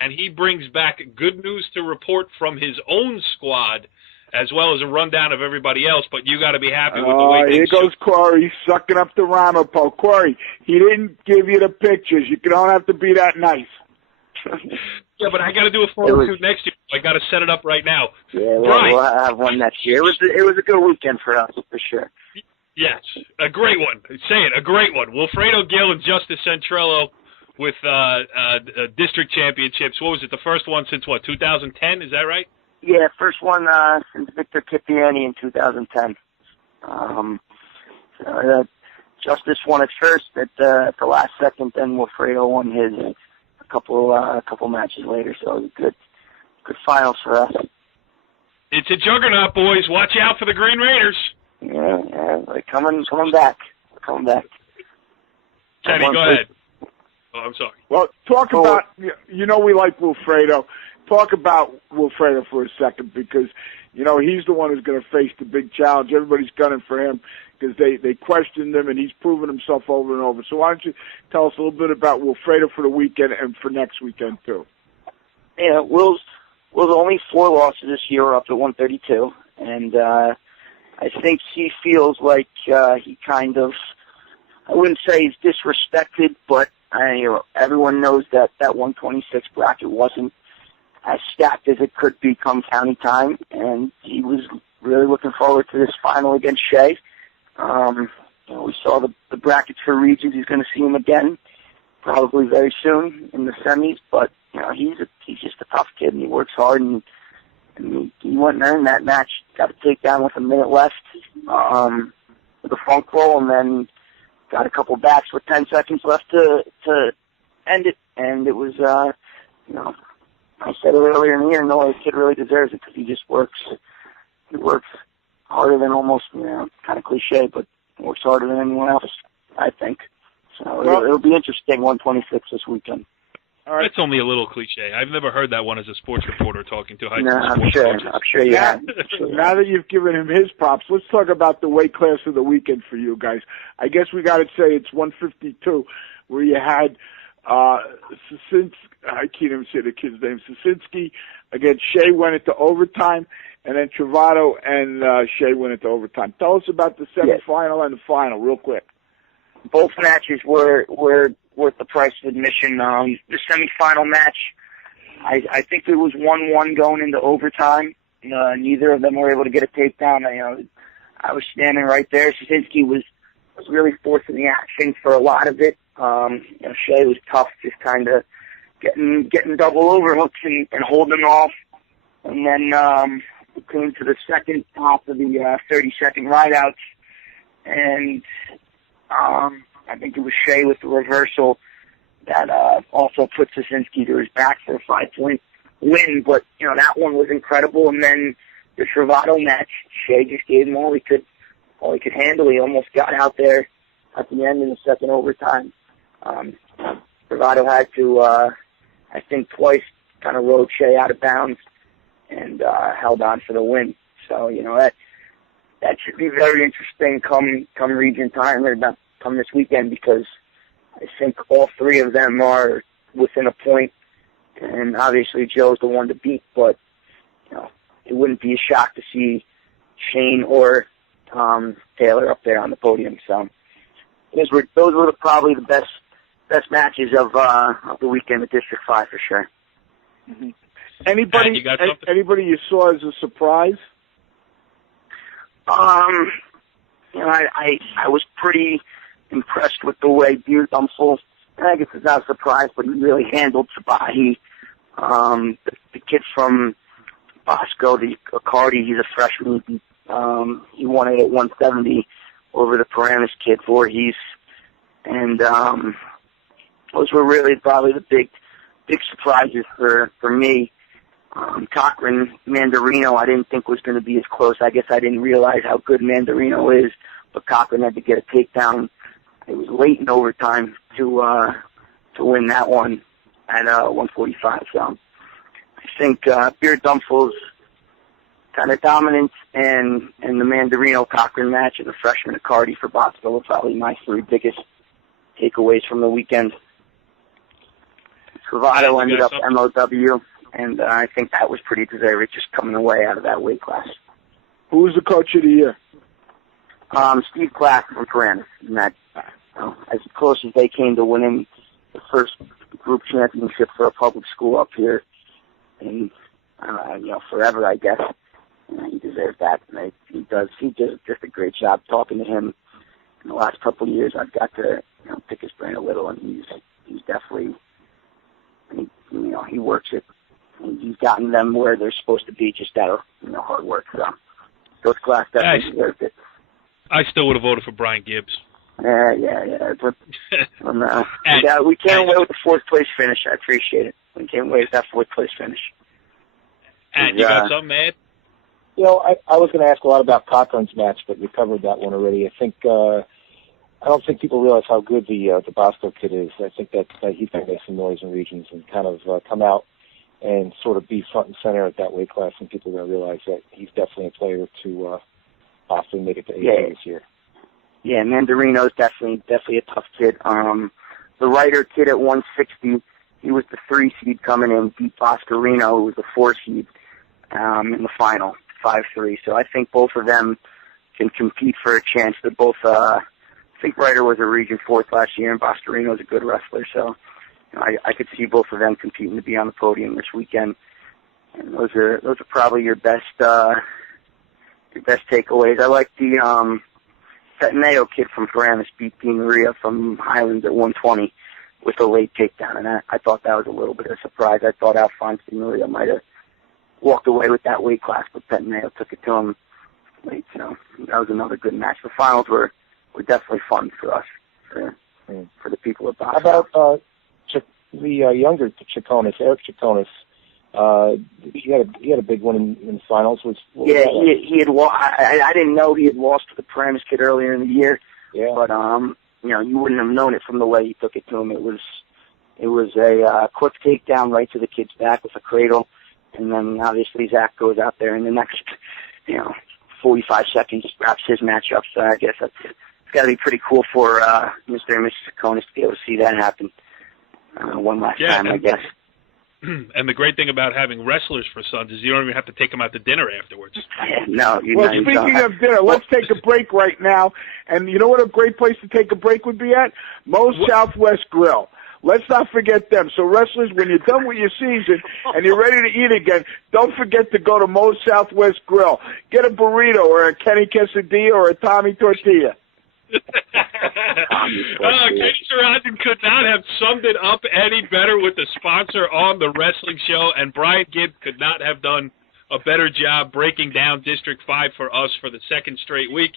and he brings back good news to report from his own squad, as well as a rundown of everybody else, but you got to be happy with the way things here goes Cory sucking up the Ramapo. Cory, he didn't give you the pictures. You don't have to be that nice. Yeah, but I got to do a photo shoot next year. I got to set it up right now. Yeah, we'll have one next year. It was a good weekend for us, for sure. Yes, a great one. Say it, a great one. Wilfredo Gill and Justice Centrello with district championships. What was it, the first one since, 2010? Is that right? Yeah, first one since Victor Kipiani in 2010. Justice won it first at the last second, then Wilfredo won his a couple matches later. So it was good finals for us. It's a juggernaut, boys. Watch out for the Green Raiders. Yeah, they're coming back. Coming back. Kenny, go ahead. Oh, I'm sorry. Well, talk about, we like Wilfredo. Talk about Wilfredo for a second because, he's the one who's going to face the big challenge. Everybody's gunning for him because they questioned him, and he's proven himself over and over. So why don't you tell us a little bit about Wilfredo for the weekend and for next weekend, too? Yeah, Will's only 4 losses this year, up to 132, and I think he feels like he kind of, I wouldn't say he's disrespected, but everyone knows that 126 bracket wasn't as stacked as it could be come county time, and he was really looking forward to this final against Shea. We saw the brackets for regions. He's going to see him again, probably very soon in the semis. But he's just a tough kid, and he works hard, and he went and earned that match. Got a takedown with a minute left with a funk roll, and then got a couple backs with 10 seconds left to end it. And it was, I said it earlier in the year, no, this kid really deserves it because he just works. He works harder than almost, kind of cliche, but works harder than anyone else, I think. So it'll be interesting, 126 this weekend. All right. That's only a little cliche. I've never heard that one as a sports reporter talking to high school sports coaches. I'm sure you have. Now that you've given him his props, let's talk about the weight class of the weekend for you guys. I guess we got to say it's 152, where you had Sasinski, I can't even say the kid's name, Sasinski against Shea went into overtime, and then Travato and Shea went into overtime. Tell us about the semifinal and the final real quick. Both matches were worth the price of admission. The semifinal match, I think it was 1-1 going into overtime. Neither of them were able to get a takedown. I was standing right there. Sasinski was really forcing the action for a lot of it. Shea was tough, just kind of getting double overhooks and holding off. And then we came to the second half of the 30-second rideouts, and I think it was Shea with the reversal that also put Sasinski to his back for a 5-point win. But, that one was incredible. And then the Travato match, Shea just gave him all he could handle. He almost got out there at the end in the second overtime. Travato had to, I think twice, kind of rode Shea out of bounds and held on for the win. So, that should be very interesting come region time, or not come this weekend, because I think all 3 of them are within a point, and obviously Joe's the one to beat, but it wouldn't be a shock to see Shane or Taylor up there on the podium. So those were probably the best matches of the weekend at District 5 for sure. Mm-hmm. Anybody you saw as a surprise? I was pretty impressed with the way Beard Dumpsel, I guess it's not a surprise, but he really handled Sabahi. The kid from Bosco, the Accardi, he's a freshman. He won it at 170 over the Paramus kid, Voorhees. And those were really probably the big surprises for me. Cochran, Mandarino, I didn't think was going to be as close. I guess I didn't realize how good Mandarino is, but Cochran had to get a takedown. It was late in overtime to win that one at 145. So I think Beard Dunfell's kind of dominance and the Mandarino Cochran match and the freshman Accardi for Bottsville are probably my three biggest takeaways from the weekend. Travato ended up MOW, and I think that was pretty deserved, just coming away out of that weight class. Who was the coach of the year? Steve Clack from Paramus. And that, as close as they came to winning the first group championship for a public school up here in, forever, I guess. He deserves that. And he does just a great job. Talking to him in the last couple of years, I've got to pick his brain a little, and he's definitely, he works it. He's gotten them where they're supposed to be just out of hard work. So those class definitely deserved it. I still would have voted for Brian Gibbs. Yeah. But, we can't wait with the fourth place finish. I appreciate it. We can't wait with that fourth place finish. And you got something, Ed? I was going to ask a lot about Cochran's match, but we covered that one already. I don't think people realize how good the Bosco kid is. I think that he's going to make some noise in regions and kind of come out and sort of be front and center at that weight class, and people are going to realize that he's definitely a player to possibly make it to AA this year. Yeah, Mandarino's definitely a tough kid. The Ryder kid at 160, he was the 3 seed coming in, beat Boscarino, who was the 4 seed in the final, 5-3. So I think both of them can compete for a chance. They're both, I think Ryder was a Region 4th last year, and Boscarino's a good wrestler. So I could see both of them competing to be on the podium this weekend. And those are probably your best takeaways. I like the Attanasio kid from Paramus beat Dean Maria from Highlands at 120 with a late takedown, and I thought that was a little bit of a surprise. I thought Alphonse Dean Maria might have walked away with that weight class, but Attanasio took it to him late. So that was another good match. The finals were definitely fun for us, for the people at Boston. How about the younger Chaconis, Eric Chaconis? He had a big one in the finals. He had. I didn't know he had lost to the Paramus kid earlier in the year. Yeah. But you wouldn't have known it from the way he took it to him. It was a quick takedown right to the kid's back with a cradle, and then obviously Zach goes out there in the next 45 seconds wraps his match up. So I guess it's got to be pretty cool for Mr. and Mrs. Chaconis to be able to see that happen one last time, I guess. And the great thing about having wrestlers for sons is you don't even have to take them out to dinner afterwards. No, well, speaking of dinner, let's take a break right now. And you know what a great place to take a break would be at? Moe's Southwest Grill. Let's not forget them. So wrestlers, when you're done with your season and you're ready to eat again, don't forget to go to Moe's Southwest Grill. Get a burrito or a Kenny Quesadilla or a Tommy Tortilla. Kenny Sarandon could not have summed it up any better with the sponsor on the wrestling show, and Brian Gibbs could not have done a better job breaking down District 5 for us for the second straight week.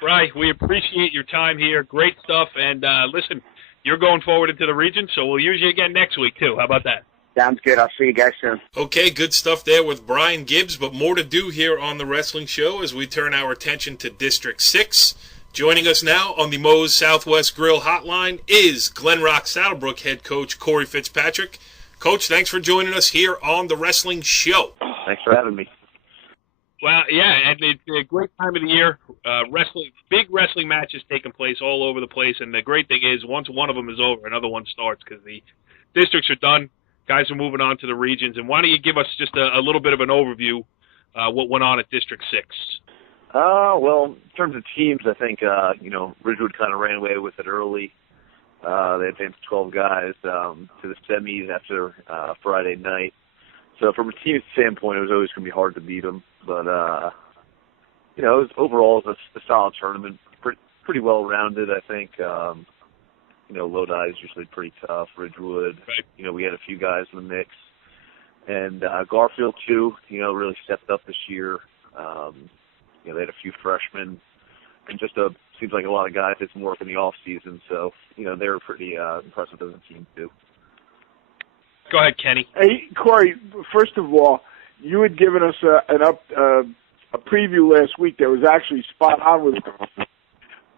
Brian, we appreciate your time here. Great stuff, and listen, you're going forward into the region, so we'll use you again next week, too. How about that? Sounds good. I'll see you guys soon. Okay, good stuff there with Brian Gibbs, but more to do here on the wrestling show as we turn our attention to District 6. Joining us now on the Moe's Southwest Grill hotline is Glen Rock Saddlebrook head coach Cory Fitzpatrick. Coach, thanks for joining us here on the wrestling show. Thanks for having me. Well, yeah, and it's a great time of the year. Big wrestling matches taking place all over the place, and the great thing is once one of them is over, another one starts because the districts are done. Guys are moving on to the regions. And why don't you give us just a little bit of an overview what went on at District 6? Well, in terms of teams, I think, Ridgewood kind of ran away with it early. They advanced 12 guys to the semis after Friday night. So from a team standpoint, it was always going to be hard to beat them. But, it was overall a solid tournament, pretty well-rounded, I think. Lodi is usually pretty tough. Ridgewood, right. We had a few guys in the mix. And Garfield, too, really stepped up this year. They had a few freshmen, and just seems like a lot of guys did some work in the off season. So, they were pretty impressive as a team too. Go ahead, Kenny. Hey, Cory, first of all, you had given us a preview last week that was actually spot on with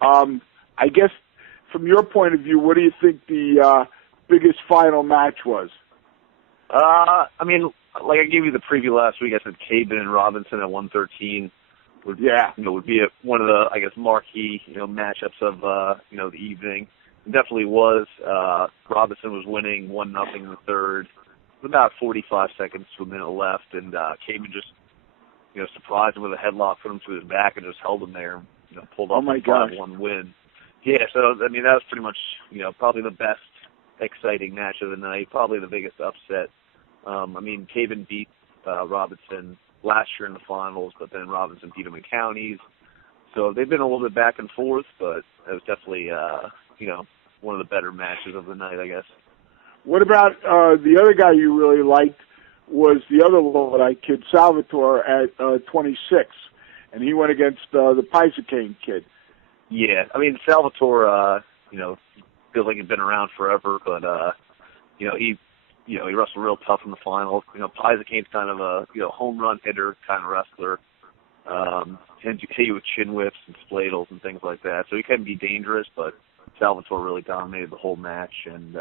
I guess from your point of view, what do you think the biggest final match was? I mean, like I gave you the preview last week, I said Cabin and Robinson at 113 would be one of the, I guess, marquee, matchups of, the evening. It definitely was. Robinson was winning 1-0 in the third with about 45 seconds to a minute left, and Cabin just, surprised him with a headlock, put him to his back, and just held him there, pulled off a 5-1 win. Yeah, so, I mean, that was pretty much, probably the best exciting match of the night, probably the biggest upset. I mean, Cabin beat Robinson last year in the finals, but then Robinson beat him in counties. So they've been a little bit back and forth, but it was definitely, one of the better matches of the night, I guess. What about the other guy you really liked was the other Lodi kid, Salvatore, at 26, and he went against the Pisacane kid. Yeah, I mean, Salvatore, feels like he's been around forever, but, he wrestled real tough in the final. Piscane's kind of a, home run hitter kind of wrestler. Tends to hit you with chin whips and spladles and things like that. So he can be dangerous, but Salvatore really dominated the whole match, and,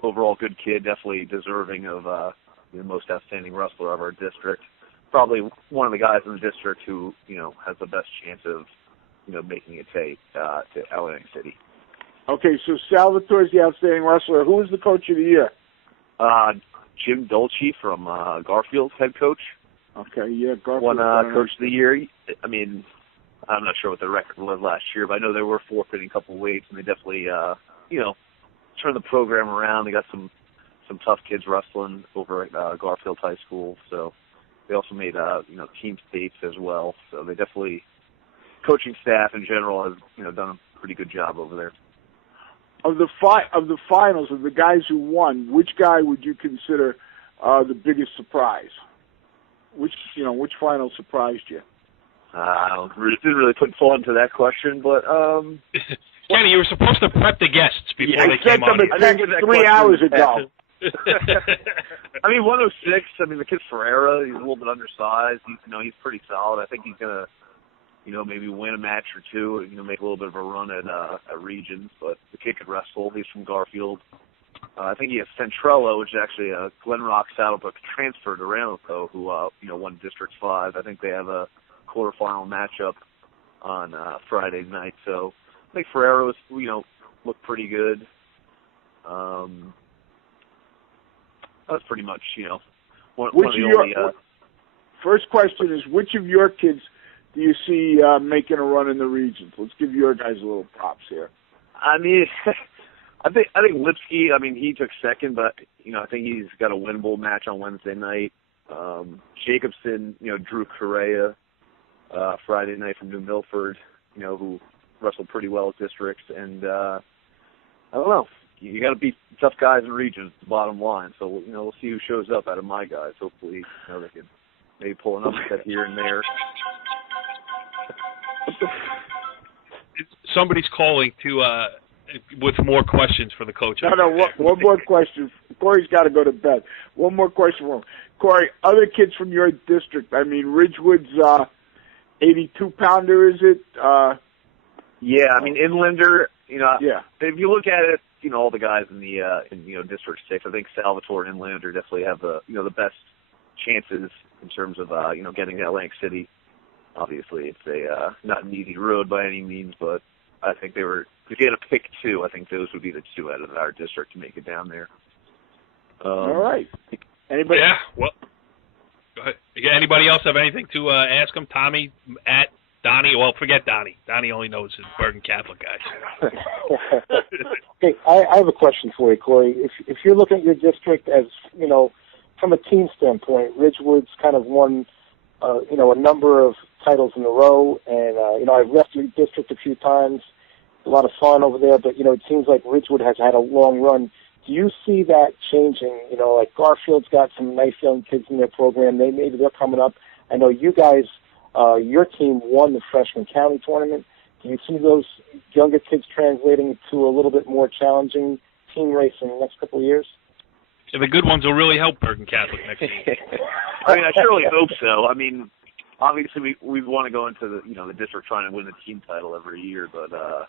overall good kid, definitely deserving of the most outstanding wrestler of our district. Probably one of the guys in the district who, has the best chance of, making it to Atlantic City. Okay, so Salvatore's the outstanding wrestler. Who was the coach of the year? Jim Dolce from Garfield's head coach. Okay, yeah, Garfield. Won coach of the year. I mean, I'm not sure what the record was last year, but I know they were forfeiting a couple of weights, and they definitely, turned the program around. They got some tough kids wrestling over at Garfield High School, so they also made, team states as well. So they definitely, coaching staff in general has, done a pretty good job over there. Of the finals, of the guys who won, which guy would you consider the biggest surprise? Which final surprised you? I didn't really put thought into that question, but Kenny, you were supposed to prep the guests before they came on. I sent them 3 hours ago. I mean, 106. I mean, the kid Ferreira, he's a little bit undersized. He's pretty solid. I think he's gonna, maybe win a match or two. Make a little bit of a run at regions. But the kid could wrestle. He's from Garfield. I think he has Centrello, which is actually a Glen Rock Saddlebrook transfer to Ramapo, who won District 5. I think they have a quarterfinal matchup on Friday night. So I think Ferrero's, looked pretty good. That's pretty much, one of the only... First question is, which of your kids do you see making a run in the regions? Let's give your guys a little props here. I mean, I think Lipsky, he took second, but, I think he's got a winnable match on Wednesday night. Jacobson, Drew Correa, Friday night from New Milford, who wrestled pretty well at districts. And, I don't know. You got to beat tough guys in regions, the bottom line. So, we'll see who shows up out of my guys. Hopefully, they can maybe pull an upset here and there. Somebody's calling with more questions for the coach. No, one more question. Cory's got to go to bed. One more question for him. Cory, other kids from your district, Ridgewood's 82-pounder, is it? Yeah, Inlander, yeah. If you look at it, all the guys in the in District 6, I think Salvatore and Inlander definitely have the the best chances in terms of getting to Atlantic City. Obviously, it's a not an easy road by any means, but I think if you had to pick two, I think those would be the two out of our district to make it down there. All right. Anybody? Yeah. Well, go ahead. Anybody else have anything to ask him? Tommy, at Donnie. Well, forget Donnie. Donnie only knows his Bergen Catholic guys. Okay, I have a question for you, Cory. If you're looking at your district as from a team standpoint, Ridgewood's kind of won a number of titles in a row, and I've left your district a few times. A lot of fun over there, but it seems like Ridgewood has had a long run. Do you see that changing? Like Garfield's got some nice young kids in their program. Maybe they're coming up. I know you guys, your team won the freshman county tournament. Do you see those younger kids translating to a little bit more challenging team race in the next couple of years? The good ones will really help Bergen Catholic next season. I mean, I surely hope so. I mean, obviously we want to go into the district trying to win the team title every year, but I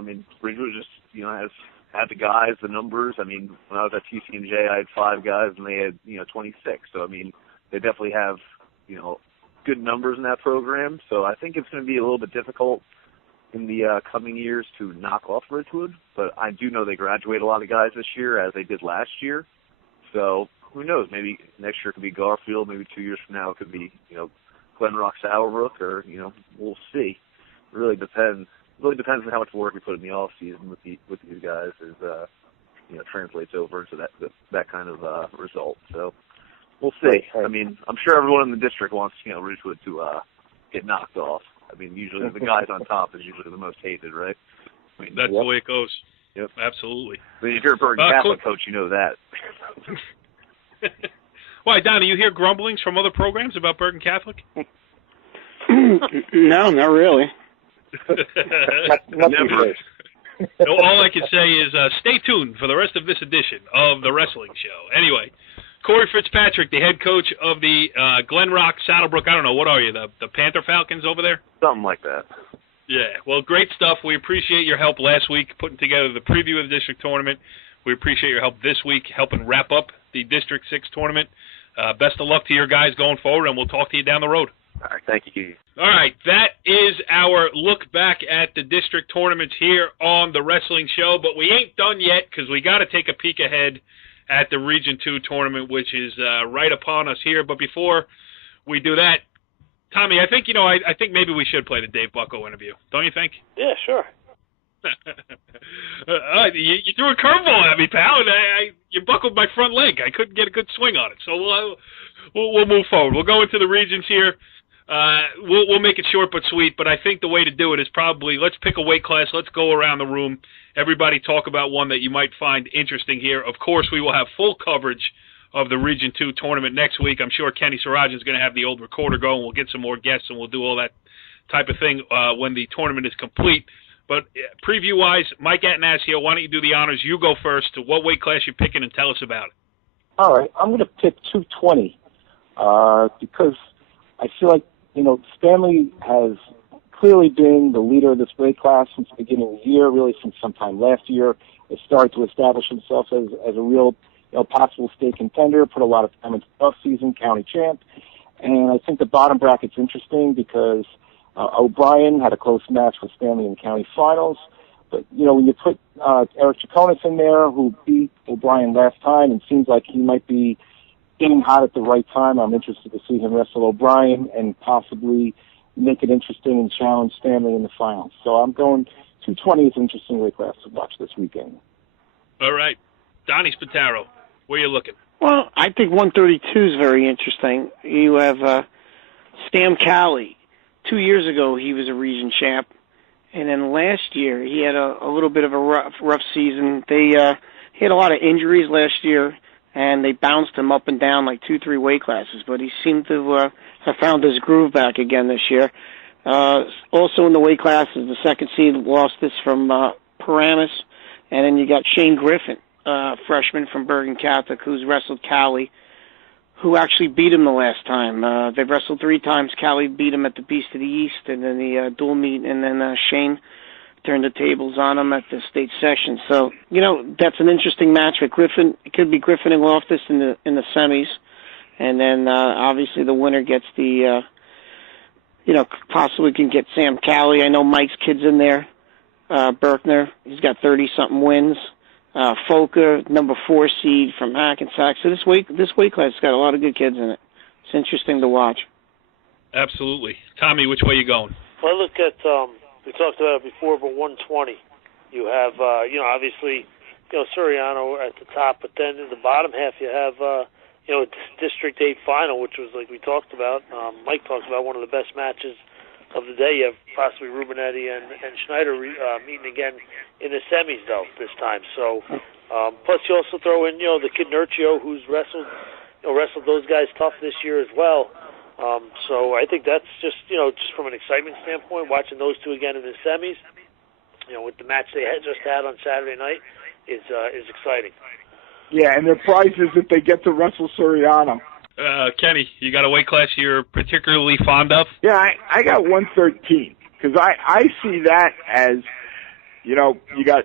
mean, Ridgewood just has had the guys, the numbers. I mean, when I was at TCNJ, I had 5 guys and they had 26. So I mean, they definitely have good numbers in that program. So I think it's going to be a little bit difficult in the coming years to knock off Ridgewood, but I do know they graduate a lot of guys this year, as they did last year. So who knows? Maybe next year it could be Garfield. Maybe 2 years from now it could be Glen Rock, Sourbrook, or we'll see. It really depends. It really depends on how much work we put in the off season with these guys. Translates over into that kind of result. So we'll see. Right. I mean, I'm sure everyone in the district wants Ridgewood to get knocked off. I mean, usually the guys on top is usually the most hated, right? I mean, that's the way it goes. Yep, absolutely. I mean, if you're a Bergen Catholic coach, you know that. Why, Don, do you hear grumblings from other programs about Bergen Catholic? No, not really. Never. All I can say is stay tuned for the rest of this edition of The Wrestling Show. Anyway, Cory Fitzpatrick, the head coach of the Glen Rock, Saddlebrook, I don't know, what are you, the Panther Falcons over there? Something like that. Yeah, well, great stuff. We appreciate your help last week putting together the preview of the district tournament. We appreciate your help this week helping wrap up the District 6 tournament. Best of luck to your guys going forward, and we'll talk to you down the road. All right, thank you. All right, that is our look back at the district tournaments here on The Wrestling Show, but we ain't done yet because we got to take a peek ahead at the Region 2 tournament, which is right upon us here. But before we do that, Tommy, I think I think maybe we should play the Dave Bucko interview. Don't you think? Yeah, sure. You threw a curveball at me, pal, and you buckled my front leg. I couldn't get a good swing on it. So we'll move forward. We'll go into the regions here. We'll make it short but sweet, but I think the way to do it is probably let's pick a weight class. Let's go around the room. Everybody talk about one that you might find interesting here. Of course, we will have full coverage of the Region 2 tournament next week. I'm sure Kenny Sirajan is going to have the old recorder going. We'll get some more guests, and we'll do all that type of thing when the tournament is complete. But preview-wise, Mike Attanasio, why don't you do the honors? You go first. What weight class you're picking, and tell us about it. All right, I'm going to pick 220 because I feel like, Stanley has clearly been the leader of this weight class since the beginning of the year, really since sometime last year. It started to establish himself as a real possible state contender, put a lot of time into the off-season, county champ. And I think the bottom bracket's interesting because O'Brien had a close match with Stanley in the county finals. But, when you put Eric Chaconis in there, who beat O'Brien last time, and seems like he might be getting hot at the right time, I'm interested to see him wrestle O'Brien and possibly make it interesting and challenge Stanley in the finals. So I'm going 220 is an interesting weight class to watch this weekend. All right. Donnie Spataro, where you looking? Well, I think 132 is very interesting. You have Stam Cali. 2 years ago, he was a region champ. And then last year, he had a little bit of a rough season. He had a lot of injuries last year, and they bounced him up and down like 2-3 weight classes. But he seemed to have found his groove back again this year. Also in the weight classes, the second seed lost this from Paramus. And then you got Shane Griffin, freshman from Bergen Catholic, who's wrestled Cali, who actually beat him the last time. They've wrestled 3 times. Cali beat him at the Beast of the East and then the dual meet, and then Shane turned the tables on him at the state session. So, that's an interesting match with Griffin. It could be Griffin and Loftus in the semis. And then, obviously, the winner gets the, possibly can get Sam Cali. I know Mike's kid's in there. Berkner, he's got 30-something wins. Folker, number 4 seed from Hackensack. So this weight class has got a lot of good kids in it. It's interesting to watch. Absolutely. Tommy, which way you going? Well, I look at, we talked about it before, but 120. You have, obviously, Suriano at the top, but then in the bottom half you have, District 8 final, which was, like we talked about, Mike talked about, one of the best matches of the day. You have possibly Rubinetti and Schneider meeting again in the semis, though, this time. So, plus you also throw in, the kid Nurcio, who's wrestled those guys tough this year as well. So I think that's just from an excitement standpoint, watching those two again in the semis, with the match they just had on Saturday night is exciting. Yeah, and their prize is that they get to wrestle Soriano. Kenny, you got a weight class you're particularly fond of? Yeah, I got 113 because I see that as, you got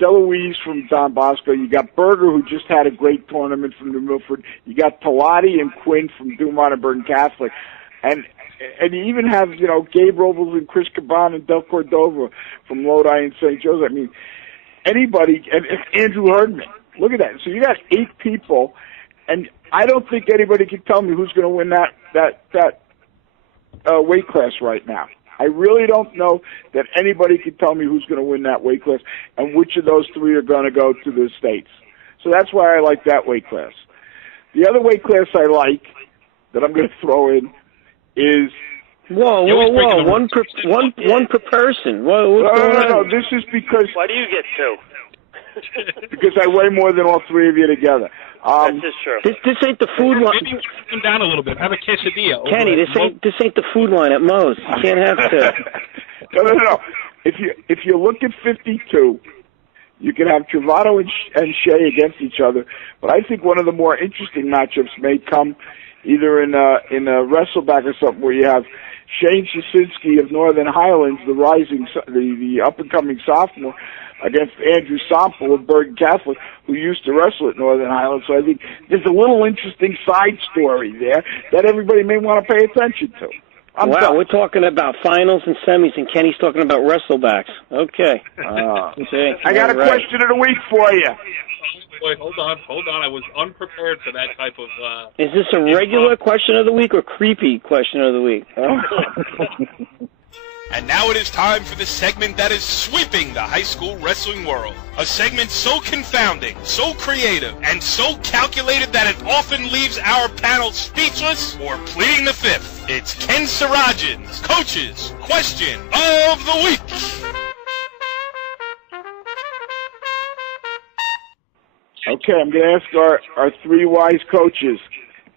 DeLuise from Don Bosco, you got Berger who just had a great tournament from New Milford, you got Pilati and Quinn from Dumont and Bergen Catholic, and you even have Gabe Robles and Chris Caban and Del Cordova from Lodi and St. Joe's. I mean, anybody, and Andrew Herdman. Look at that. So you got 8 people, and I don't think anybody can tell me who's going to win that weight class right now. I really don't know that anybody can tell me who's going to win that weight class and which of those 3 are going to go to the States. So that's why I like that weight class. The other weight class I like that I'm going to throw in is... Whoa! One per person. No. This is because... Why do you get 2? Because I weigh more than all 3 of you together. That's just true. This ain't the food line. Maybe come down a little bit. Have a quesadilla. Kenny, this ain't the food line at Moe's. You can't have to. No. If you look at 52, you can have Travato and Shea against each other. But I think one of the more interesting matchups may come either in a wrestleback or something where you have Shane Shasinski of Northern Highlands, the up and coming sophomore, against Andrew Sample of Bergen Catholic, who used to wrestle at Northern Highlands. So I think there's a little interesting side story there that everybody may want to pay attention to. We're talking about finals and semis, and Kenny's talking about wrestlebacks. Okay. I got a question of the week for you. Wait, hold on. I was unprepared for that type of... Is this a regular question of the week or creepy question of the week? And now it is time for the segment that is sweeping the high school wrestling world. A segment so confounding, so creative, and so calculated that it often leaves our panel speechless or pleading the fifth. It's Ken Sarajan's Coach's Question of the Week. Okay, I'm going to ask our 3 wise coaches.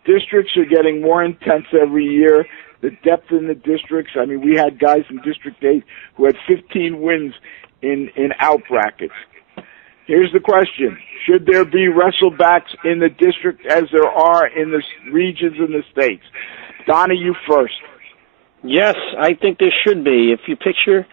Districts are getting more intense every year. The depth in the districts, I mean, we had guys in District 8 who had 15 wins in out brackets. Here's the question. Should there be wrestlebacks in the district as there are in the regions in the states? Donnie, you first. Yes, I think there should be. If you picture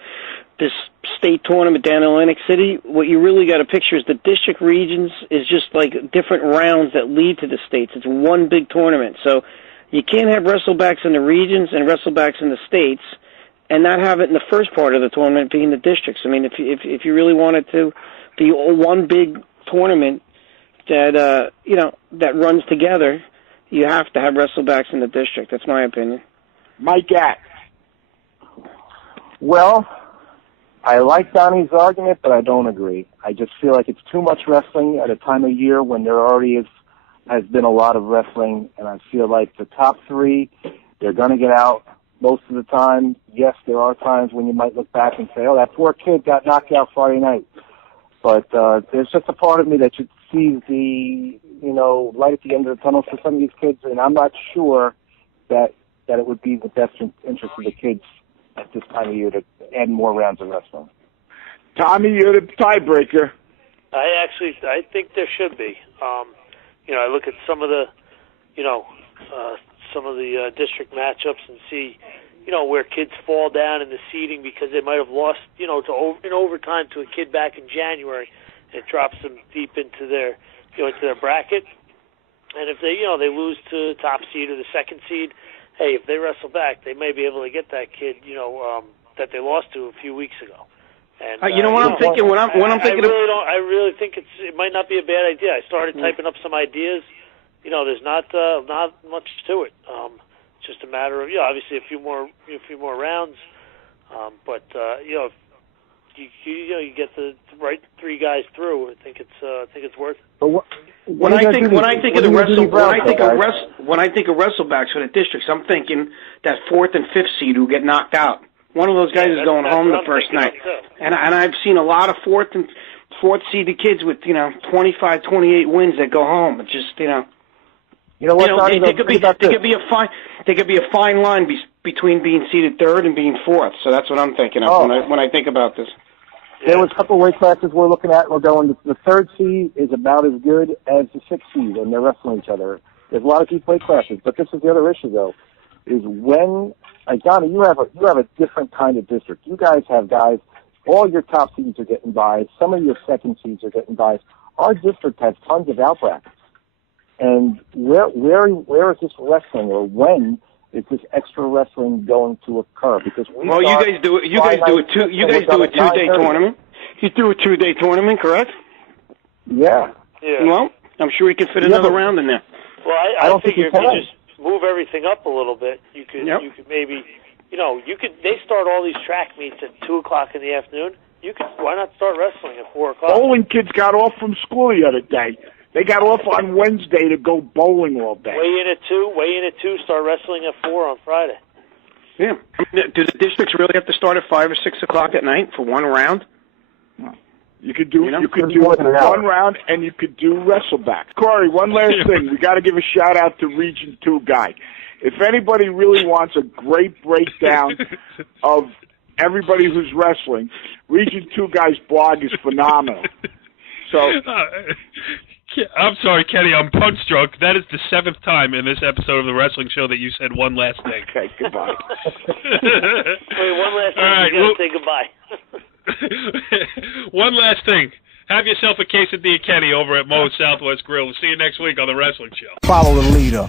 this state tournament down in Atlantic City, what you really got to picture is the district regions is just like different rounds that lead to the states. It's one big tournament. So you can't have wrestlebacks in the regions and wrestlebacks in the states and not have it in the first part of the tournament being the districts. I mean, if you really wanted to be one big tournament that that runs together, you have to have wrestlebacks in the district. That's my opinion. Mike Gatt. Well, I like Donnie's argument, but I don't agree. I just feel like it's too much wrestling at a time of year when there already has been a lot of wrestling, and I feel like the top 3, they're going to get out most of the time. Yes, there are times when you might look back and say, oh, that poor kid got knocked out Friday night. But there's just a part of me that sees the, light at the end of the tunnel for some of these kids, and I'm not sure that it would be the best interest of the kids at this time of year to add more rounds of wrestling. Tommy, you're the tiebreaker. I think there should be. I look at some of the, district matchups and see, where kids fall down in the seeding because they might have lost, in overtime to a kid back in January, and it drops them deep into their, into their bracket. And if they, they lose to the top seed or the second seed, hey, if they wrestle back, they may be able to get that kid, that they lost to a few weeks ago. And I'm thinking? I really think it might not be a bad idea. I started typing up some ideas. There's not much to it. It's just a matter of obviously a few more rounds. But if you get the right 3 guys through, I think it's worth it. But when I think of wrestlebacks for the districts, I'm thinking that 4th and 5th seed who get knocked out. One of those guys is going home the first night, and I've seen a lot of 4th seeded kids with 25, 28 wins that go home. It's just there could be a fine line between being seeded 3rd and being 4th. So that's what I'm thinking of when I think about this. There was a couple of weight classes we're looking at. We're going, the third seed is about as good as the sixth seed, and they're wrestling each other. There's a lot of deep weight classes, but this is the other issue, though, is when, Donnie, you have a different kind of district. You guys have guys, all your top seeds are getting buys. Some of your second seeds are getting buys. Our district has tons of out brackets. And where is this wrestling, or when is this extra wrestling going to occur? Because you guys do it. You guys do a 2-day tournament. You do a 2-day tournament, correct? Yeah. Well, I'm sure you can fit another round in there. Well, I figure if you just move everything up a little bit, you could maybe, they start all these track meets at 2:00 in the afternoon. Why not start wrestling at 4:00? Bowling kids got off from school the other day. They got off on Wednesday to go bowling all day. Weigh in at 2, start wrestling at 4 on Friday. Yeah. Do the districts really have to start at 5 or 6 o'clock at night for one round? No. You could do one round, and you could do wrestleback. Cory, one last thing. We got to give a shout out to Region 2 guy. If anybody really wants a great breakdown of everybody who's wrestling, Region 2 guy's blog is phenomenal. So, I'm sorry, Kenny. I'm punch drunk. That is the 7th time in this episode of the wrestling show that you said one last thing. Okay, goodbye. Wait, one last thing. Right, you got to say goodbye. One last thing. Have yourself a quesadilla Kenny over at Moe's Southwest Grill. We'll see you next week on the Wrestling Show. Follow the leader.